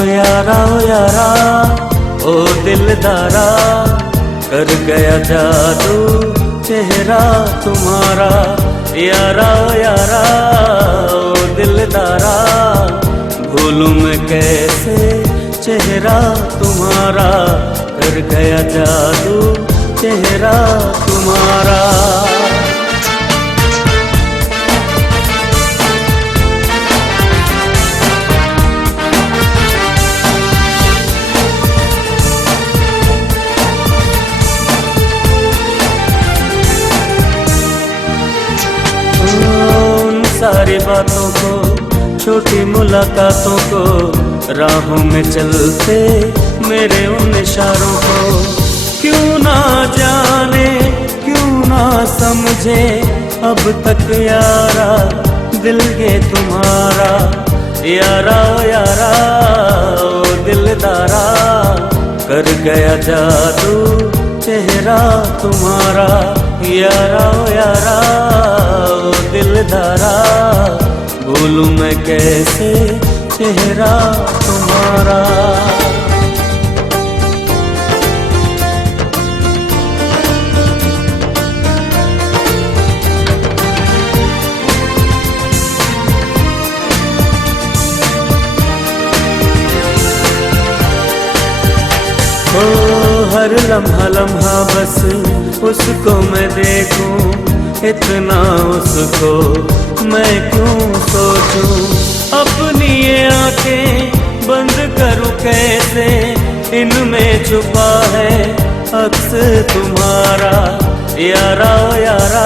यारा ओ दिलदारा कर गया जादू चेहरा तुम्हारा। यारा यारा ओ दिलदारा भूलूं मैं कैसे चेहरा तुम्हारा, कर गया जादू चेहरा तुम्हारा। सारी बातों को छोटी मुलाकातों को राहों में चलते मेरे उन इशारों को क्यों ना जाने क्यों ना समझे अब तक यारा दिल ये तुम्हारा। यारा यारा ओ दिलदारा कर गया जादू चेहरा तुम्हारा। यारा यारा ओ दिलदारा भूलूं मैं कैसे चेहरा तुम्हारा। ओ हर लम्हा लम्हा बस उसको मैं देखूं, इतना उसको मैं क्यों सोचूं। अपनी ये आंखें बंद करूं कैसे, इनमें छुपा है अक्स तुम्हारा। यारा यारा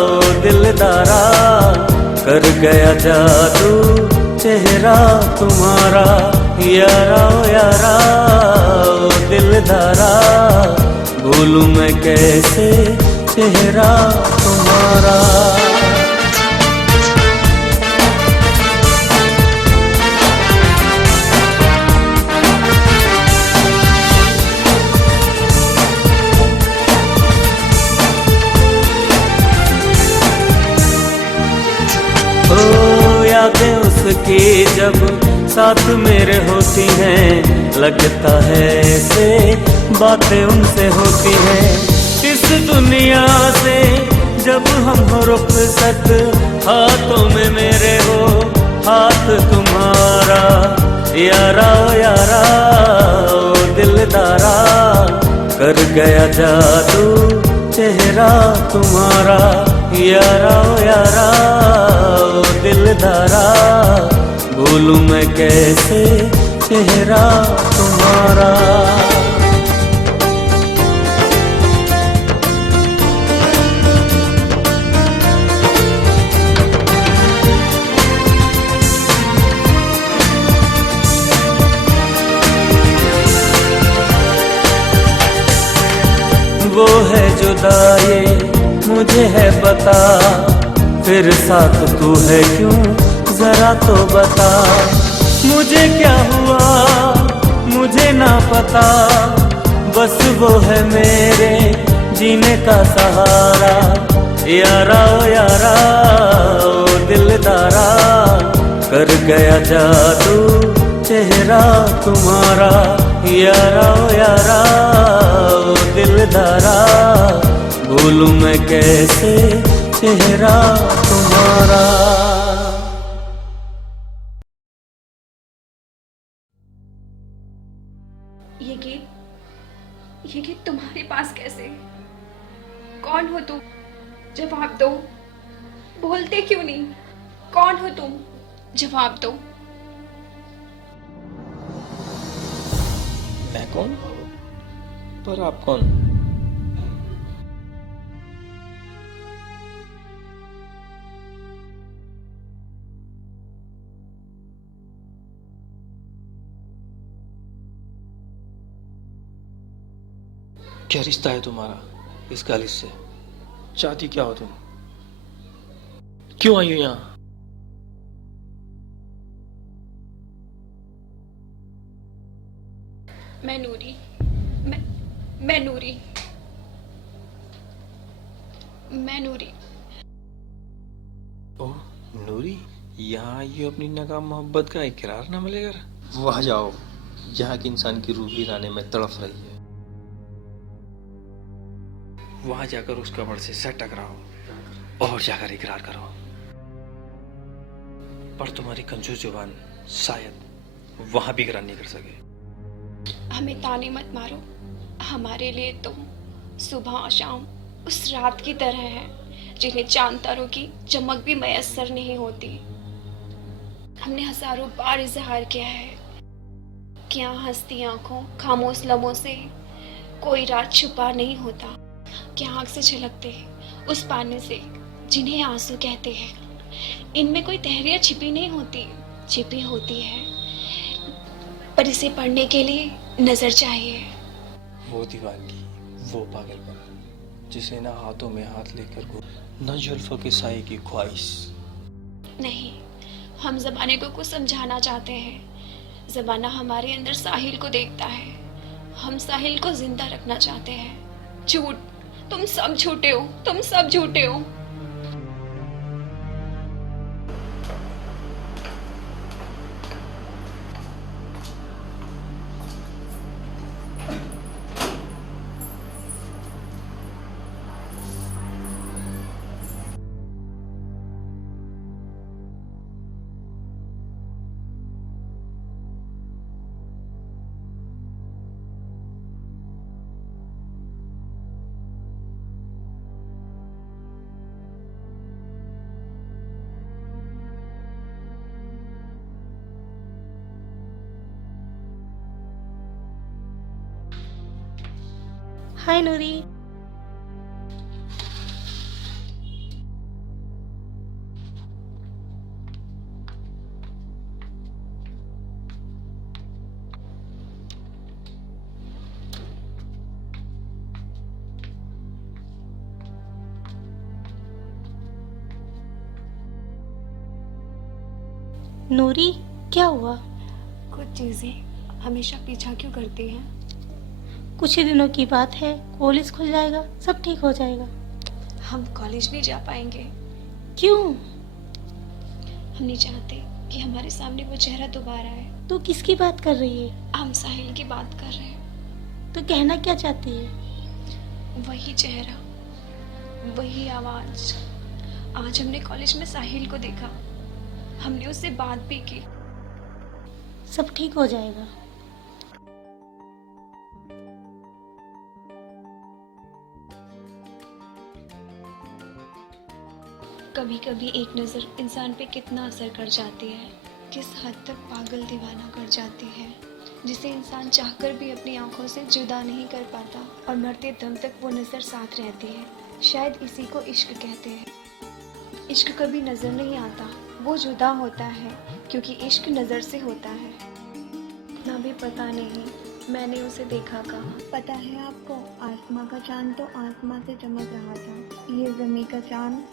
ओ दिलदारा कर गया जादू चेहरा तुम्हारा। यारा यारा ओ दिलदारा भूलूं मैं कैसे चेहरा तुम्हारा। ही जब साथ मेरे होती हैं, लगता है ऐसे बातें उनसे होती हैं। इस दुनिया से जब हम हो रुखसत, हाथों में मेरे हो हाथ तुम्हारा, यारा ओ यारा ओ दिलदारा, कर गया जादू चेहरा तुम्हारा, यारा ओ यारा ओ दिलदारा, भूलूं मैं कैसे चेहरा तुम्हारा। वो है जुदाई मुझे है पता, फिर साथ तू है क्यों जरा तो बता। मुझे क्या हुआ मुझे ना पता, बस वो है मेरे जीने का सहारा, यारा ओ यारा ओ दिलदारा, कर गया जादू चेहरा तुम्हारा, यारा ओ यारा ओ दिलदारा, भूलूं मैं कैसे चेहरा तुम्हारा। ये गीत तुम्हारे पास कैसे? कौन हो तुम? जवाब दो। बोलते क्यों नहीं? कौन हो तुम? जवाब दो। मैं कौन? पर आप कौन? क्या रिश्ता है तुम्हारा इस गालिब से? चाहती क्या हो तुम? क्यों आई हो यहाँ? मैं नूरी, मैं नूरी, मैं नूरी। ओह नूरी, यहाँ आई हो अपनी नाकाम मोहब्बत का इकरार न मिलेगा? वहाँ जाओ जहाँ की इंसान की रूह वीराने में तड़फ रही है। वहां जाकर उस कब्र से सर टकराओ और जाकर इकरार करो। पर तुम्हारी कंजूस जुबान शायद वहां भी इकरार नहीं कर सके। हमें ताने मत मारो, हमारे लिए तुम सुबह शाम उस रात की तरह है जिन्हें चांद तारों की चमक भी मयस्सर नहीं होती। हमने हजारों बार इजहार किया है कि यहाँ हंसती आंखों खामोश लबों से कोई राज छुपा नहीं होता, कि आँख से झलकते उस पानी से जिन्हें आंसू कहते हैं, इनमें कोई तहरीर छिपी नहीं होती, छिपी होती है, पर इसे पढ़ने के लिए नजर चाहिए। वो दीवानगी, वो पागलपन जिसे ना हाथों में हाथ लेकर घूम, न जुल्फों के साए की ख्वाहिश। नहीं, हम ज़माने को कुछ समझाना चाहते हैं। ज़माना हमारे अंदर साहिल को देखता है, हम साहिल को जिंदा रखना चाहते हैं। झूठ, तुम सब झूठे हो, तुम सब झूठे हो। हाय नूरी। नूरी, क्या हुआ? कुछ चीजें हमेशा पीछा क्यों करती हैं? कुछ ही दिनों की बात है, कॉलेज खुल जाएगा, सब ठीक हो जाएगा। हम कॉलेज नहीं जा पाएंगे। क्यों? हम नहीं चाहते कि हमारे सामने वो चेहरा दोबारा है। तो किसकी बात कर रही है? हम साहिल की बात कर रहे हैं। तो कहना क्या चाहती है? वही चेहरा, वही आवाज। आज हमने कॉलेज में साहिल को देखा, हमने उससे बात भी की। सब ठीक हो जाएगा। कभी कभी एक नज़र इंसान पे कितना असर कर जाती है, किस हद तक पागल दीवाना कर जाती है, जिसे इंसान चाहकर भी अपनी आंखों से जुदा नहीं कर पाता और मरते दम तक वो नज़र साथ रहती है। शायद इसी को इश्क कहते हैं। इश्क कभी नज़र नहीं आता, वो जुदा होता है, क्योंकि इश्क नज़र से होता है। ना भी पता नहीं मैंने उसे देखा कहाँ। पता है आपको, आसमां का चांद तो आसमां से चमक रहा था। ये ज़मीं का चांद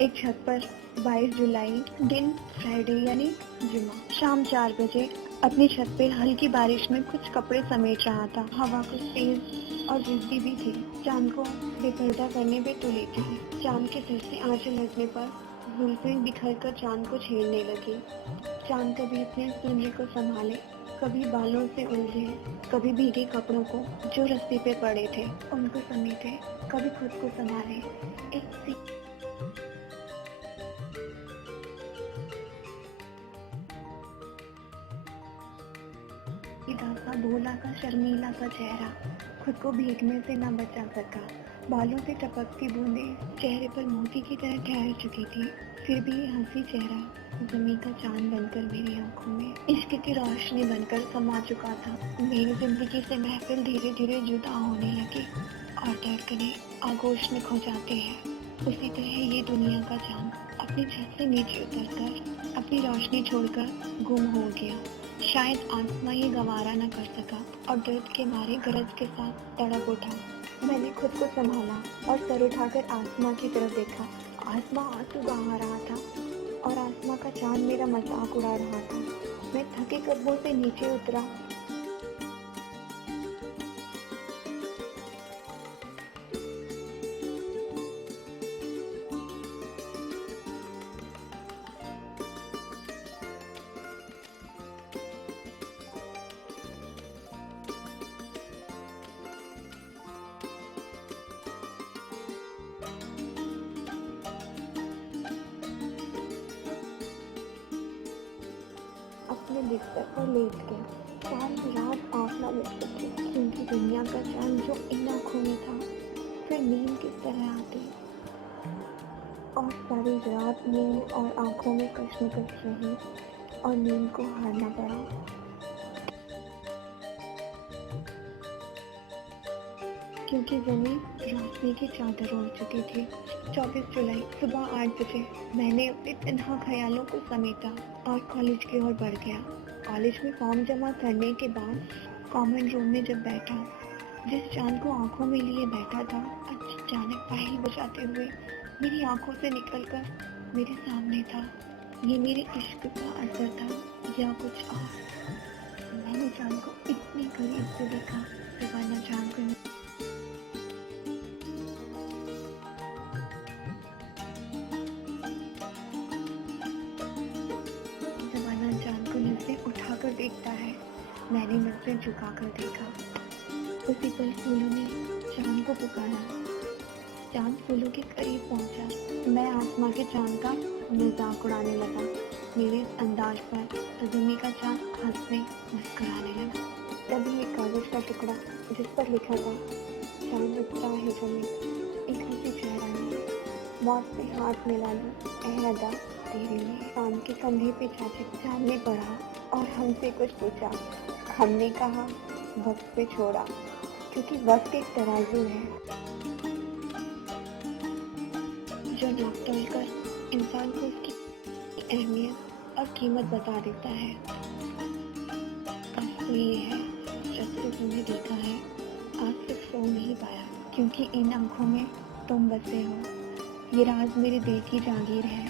एक छत पर 22 जुलाई दिन फ्राइडे यानी जुमा शाम 4 बजे अपनी छत पे हल्की बारिश में कुछ कपड़े समेट रहा था। हवा कुछ तेज और जिद्दी भी थी। चांद को बेपर्दा करने पे तुली थी। चांद के सिर से आंचल लगने पर जुल्फें बिखर कर चांद को छेड़ने लगी। चांद कभी अपने सूर्य को संभाले, कभी बालों से उलझे, कभी भीगे कपड़ों को जो रस्सी पे पड़े थे उनको समेटे, कभी खुद को संभाले। एक सा भोला का शर्मीला सा चेहरा खुद को भीगने से न बचा सका। बालों से टपकती बूंदें चेहरे पर मोती की तरह ठहर चुकी थी। फिर भी ये हंसी चेहरा ज़मीं का चांद बनकर मेरी आंखों में इश्क की रोशनी बनकर समा चुका था। मेरी जिंदगी से महफिल धीरे धीरे जुदा होने लगी और धड़कनें आगोश में खो जाती है। उसी तरह ये दुनिया का चांद अपनी छत से नीचे उतरकर अपनी रोशनी छोड़कर गुम हो गया। शायद आसमां ये गवारा न कर सका और दर्द के मारे गरज के साथ तड़प उठा। मैंने खुद को संभाला और सर उठाकर आसमां की तरफ देखा। आसमां आंसू बहा रहा था और आसमां का चांद मेरा मजाक उड़ा रहा था। मैं थके कदमों से नीचे उतरा। अपने बिस्तर पर लेट गए। सारी रात आँख न लग सकी, क्योंकि दुनिया का चांद जो इन आँखों में था, फिर नींद किस तरह आती। और सारी रात नींद और आँखों में कश्मकश रही और नींद को हारना पड़ा। क्योंकि ज़मीन रोशनी की चादर ओढ़ चुकी थी। 24 जुलाई सुबह 8 बजे मैंने अपने तन्हा ख्यालों को समेटा और कॉलेज की ओर बढ़ गया। कॉलेज में फॉर्म जमा करने के बाद कॉमन रूम में जब बैठा, जिस चांद को आंखों में लिए बैठा था, अचानक पायल बजाते हुए मेरी आंखों से निकलकर मेरे सामने था। ये मेरे इश्क का असर था या कुछ और। मैंने चांद को इतनी करीब से देखा, दीवाना चांद को उठाकर देखता है। मैंने मुझसे झुकाकर देखा। उसी पल फूलों ने चांद को पुकारा। चांद फूलों के करीब पहुंचा। मैं आसमां के चांद का मजाक उड़ाने लगा। मेरे इस अंदाज पर ज़मीं का चांद हंसने मुस्कुराने लगा। तभी एक कागज का टुकड़ा जिस पर लिखा था चांद उगता है ज़मीं, एक हंसी चेहरा है। मौत से हाथ मिला लूं ऐ अदा तेरे लिए। चांद के कंधे पे चांद ने पढ़ा और हमसे कुछ पूछा। हमने कहा वक्त पे छोड़ा, क्योंकि वक्त एक तराजू है जो नाप तोल कर इंसान को उसकी अहमियत और कीमत बता देता है। बस तो ये है, जब से तुम्हें देखा है आज तक सो नहीं पाया, क्योंकि इन आंखों में तुम बसे हो। ये राज मेरे दिल की जागीर है।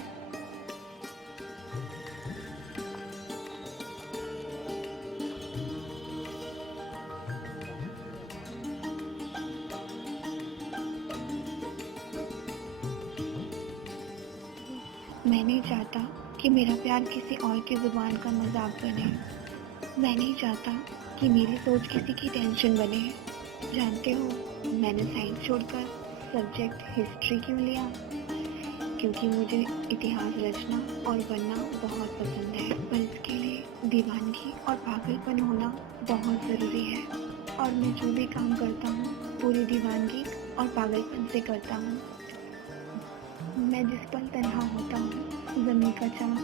मैं नहीं चाहता कि मेरा प्यार किसी और की जुबान का मजाक बने। मैं नहीं चाहता कि मेरी सोच किसी की टेंशन बने। जानते हो मैंने साइंस छोड़कर सब्जेक्ट हिस्ट्री क्यों लिया? क्योंकि मुझे इतिहास रचना और बनना बहुत पसंद है, पर इसके लिए दीवानगी और पागलपन होना बहुत ज़रूरी है। और मैं जो भी काम करता हूँ पूरी दीवानगी और पागलपन से करता हूँ। मैं जिस पल तन्हा होता हूँ ज़मीन का चाँद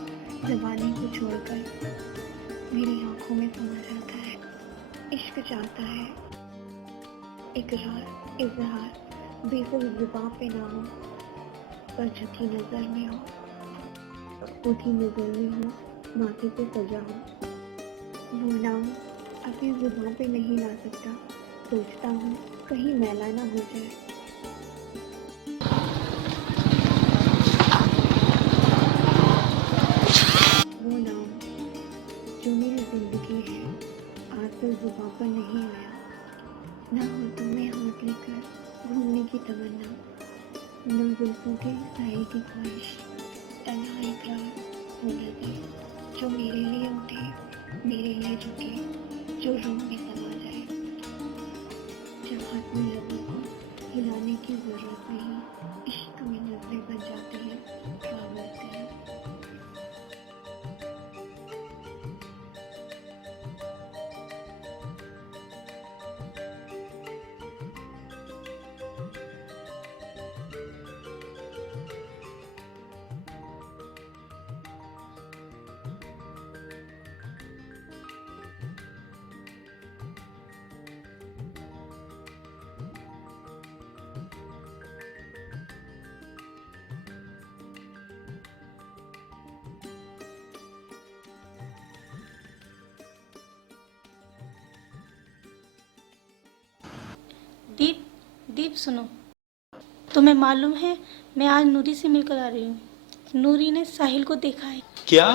ज़बानी को छोड़कर मेरी आँखों में समा जाता है। इश्क चाहता है इकरार इजहार बेसिल ज़ुबां पे ना हो, पर झुकी नजर में हो, उठी नजर में हो, माथे पे सजा हो। वो नाम अपनी जुबान पे नहीं ला सकता। सोचता हूँ कहीं मैला ना हो जाए। वो नाम जो मेरी जिंदगी है आज तक जुबान पर नहीं आया। ना हो तुम्हें हाथ लेकर घूमने की तमन्ना, न जुल्फों के साए की ख्वाहिश, तन्हा इकरार होने दे जो मेरे लिए उठे, मेरे लिए झुके, जो रूह में समा जाए। जब हाथ में लोगों को हिलाने की जरूरत नहीं, इश्क में नजरें बन जाती हैं, क्या बोलते हैं। दीप दीप सुनो, तुम्हें मालूम है मैं आज नूरी से मिलकर आ रही हूँ। नूरी ने साहिल को देखा है। क्या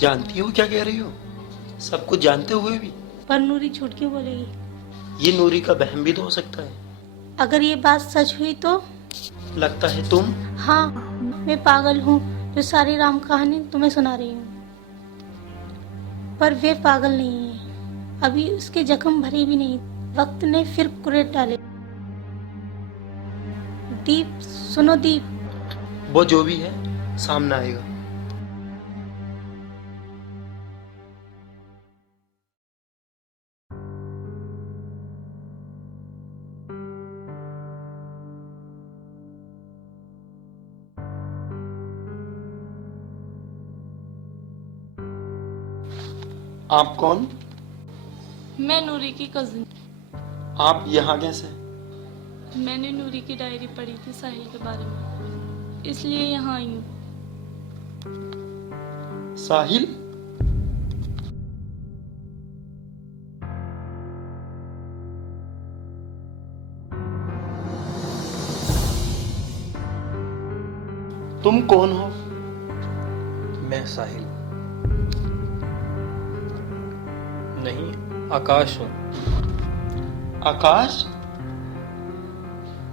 जानती हो क्या कह रही हो? सब कुछ जानते हुए भी? पर नूरी झूठ क्यों बोलेगी? ये नूरी का वहम भी तो हो सकता है। अगर ये बात सच हुई तो? लगता है तुम? हाँ, मैं पागल हूँ जो सारी राम कहानी तुम्हें सुना रही हूँ। पर वे पागल नहीं है, अभी उसके जख्म भरे भी नहीं, वक्त ने फिर कुरेद डाले। दीप सुनो दीप। वो जो भी है सामने आएगा। आप कौन? मैं नूरी की कजिन। आप यहाँ कैसे? मैंने नूरी की डायरी पढ़ी थी साहिल के बारे में, इसलिए यहाँ आई हूँ। साहिल? तुम कौन हो? मैं साहिल नहीं, आकाश हूँ। आकाश?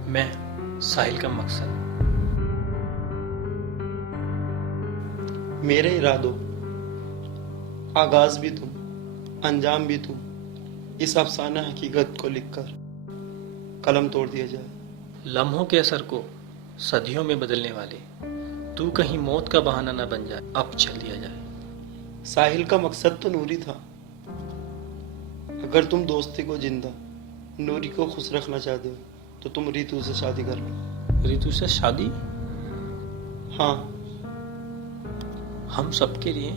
मैं साहिल का मकसद। मेरे इरादों आगाज भी तुम, अंजाम भी तुम। इस अफसाना हकीकत को लिखकर कलम तोड़ दिया जाए। लम्हों के असर को सदियों में बदलने वाले तू कहीं मौत का बहाना न बन जाए, अब चल दिया जाए। साहिल का मकसद तो नूरी था। अगर तुम दोस्ती को जिंदा, नूरी को खुश रखना चाहते हो तो तुम रितु से शादी कर लो। रितु से शादी? हाँ। हम सबके लिए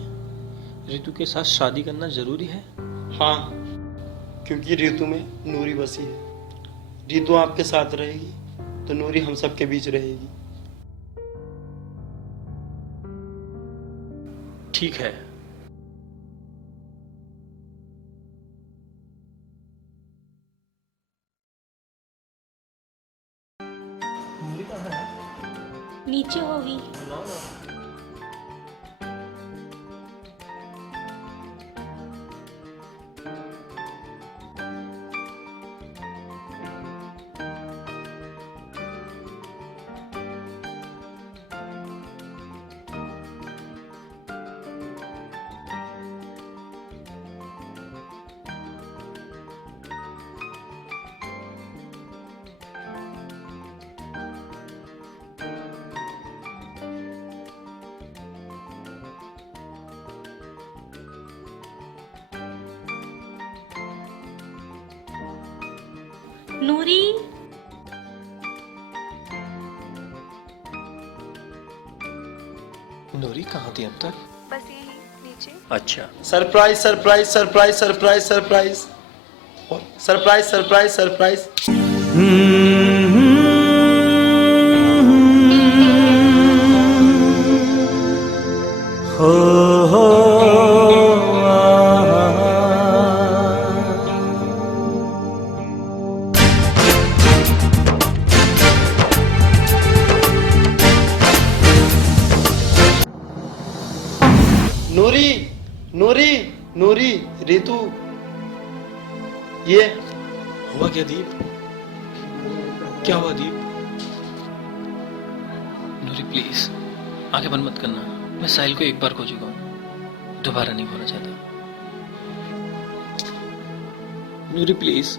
रितु के साथ शादी करना जरूरी है? हाँ, क्योंकि रितु में नूरी बसी है। रितु आपके साथ रहेगी तो नूरी हम सबके बीच रहेगी। ठीक है। नीचे होगी। नूरी, नूरी कहाँ थी अब तक? बस यही नीचे। अच्छा, surprise surprise surprise surprise surprise surprise surprise surprise. Noori Noori Noori Ritu, ये हुआ क्या दीप? क्या हुआ दीप? नूरी प्लीज आंखें बंद मत करना। मैं साहिल को एक बार खो चुका हूं, दोबारा नहीं खोना चाहता। नूरी प्लीज।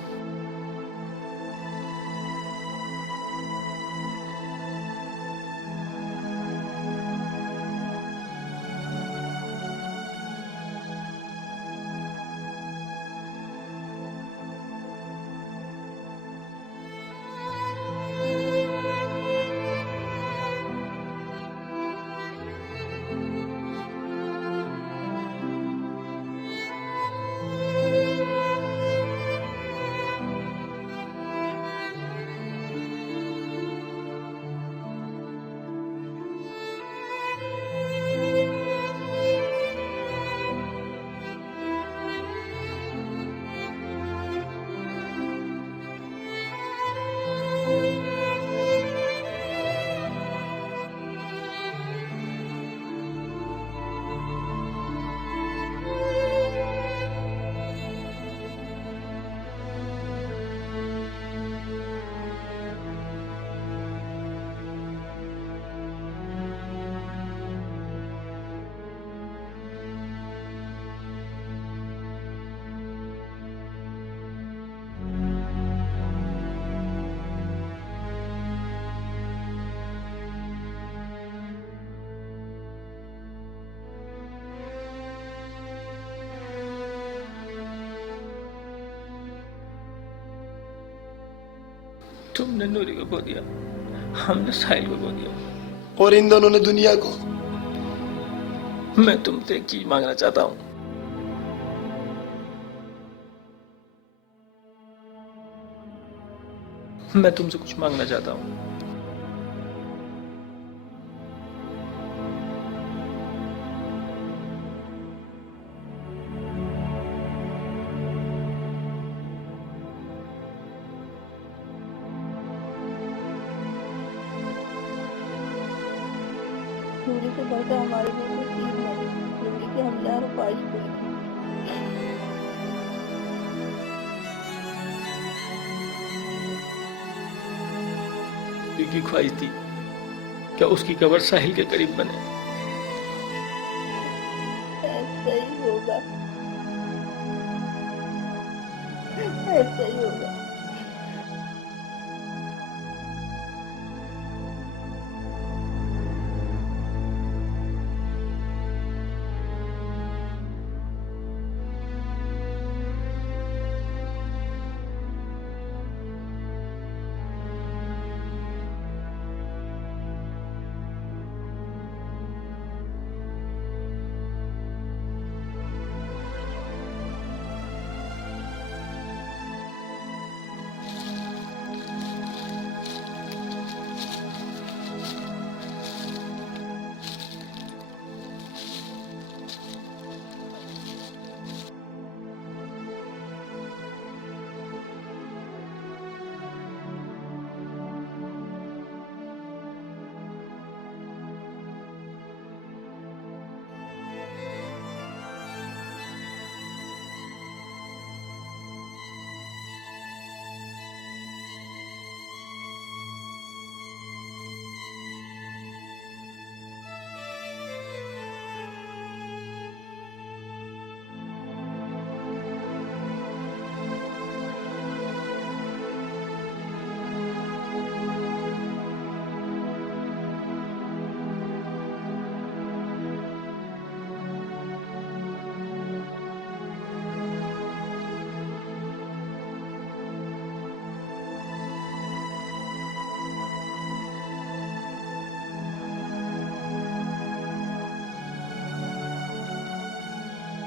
तुमने नूरी को खो दिया, हमने साहिल को खो दिया, और इन दोनों ने दुनिया को। मैं तुमसे एक चीज मांगना चाहता हूं। मैं तुमसे कुछ मांगना चाहता हूं। नूरी से बढ़कर हमारे लिए नसीब है। नूरी के हमला और ख्वाहिश पूरी की। नूरी की ख्वाहिश थी क्या उसकी कब्र साहिल के करीब बने। ऐसा ही होगा, ऐसा ही होगा।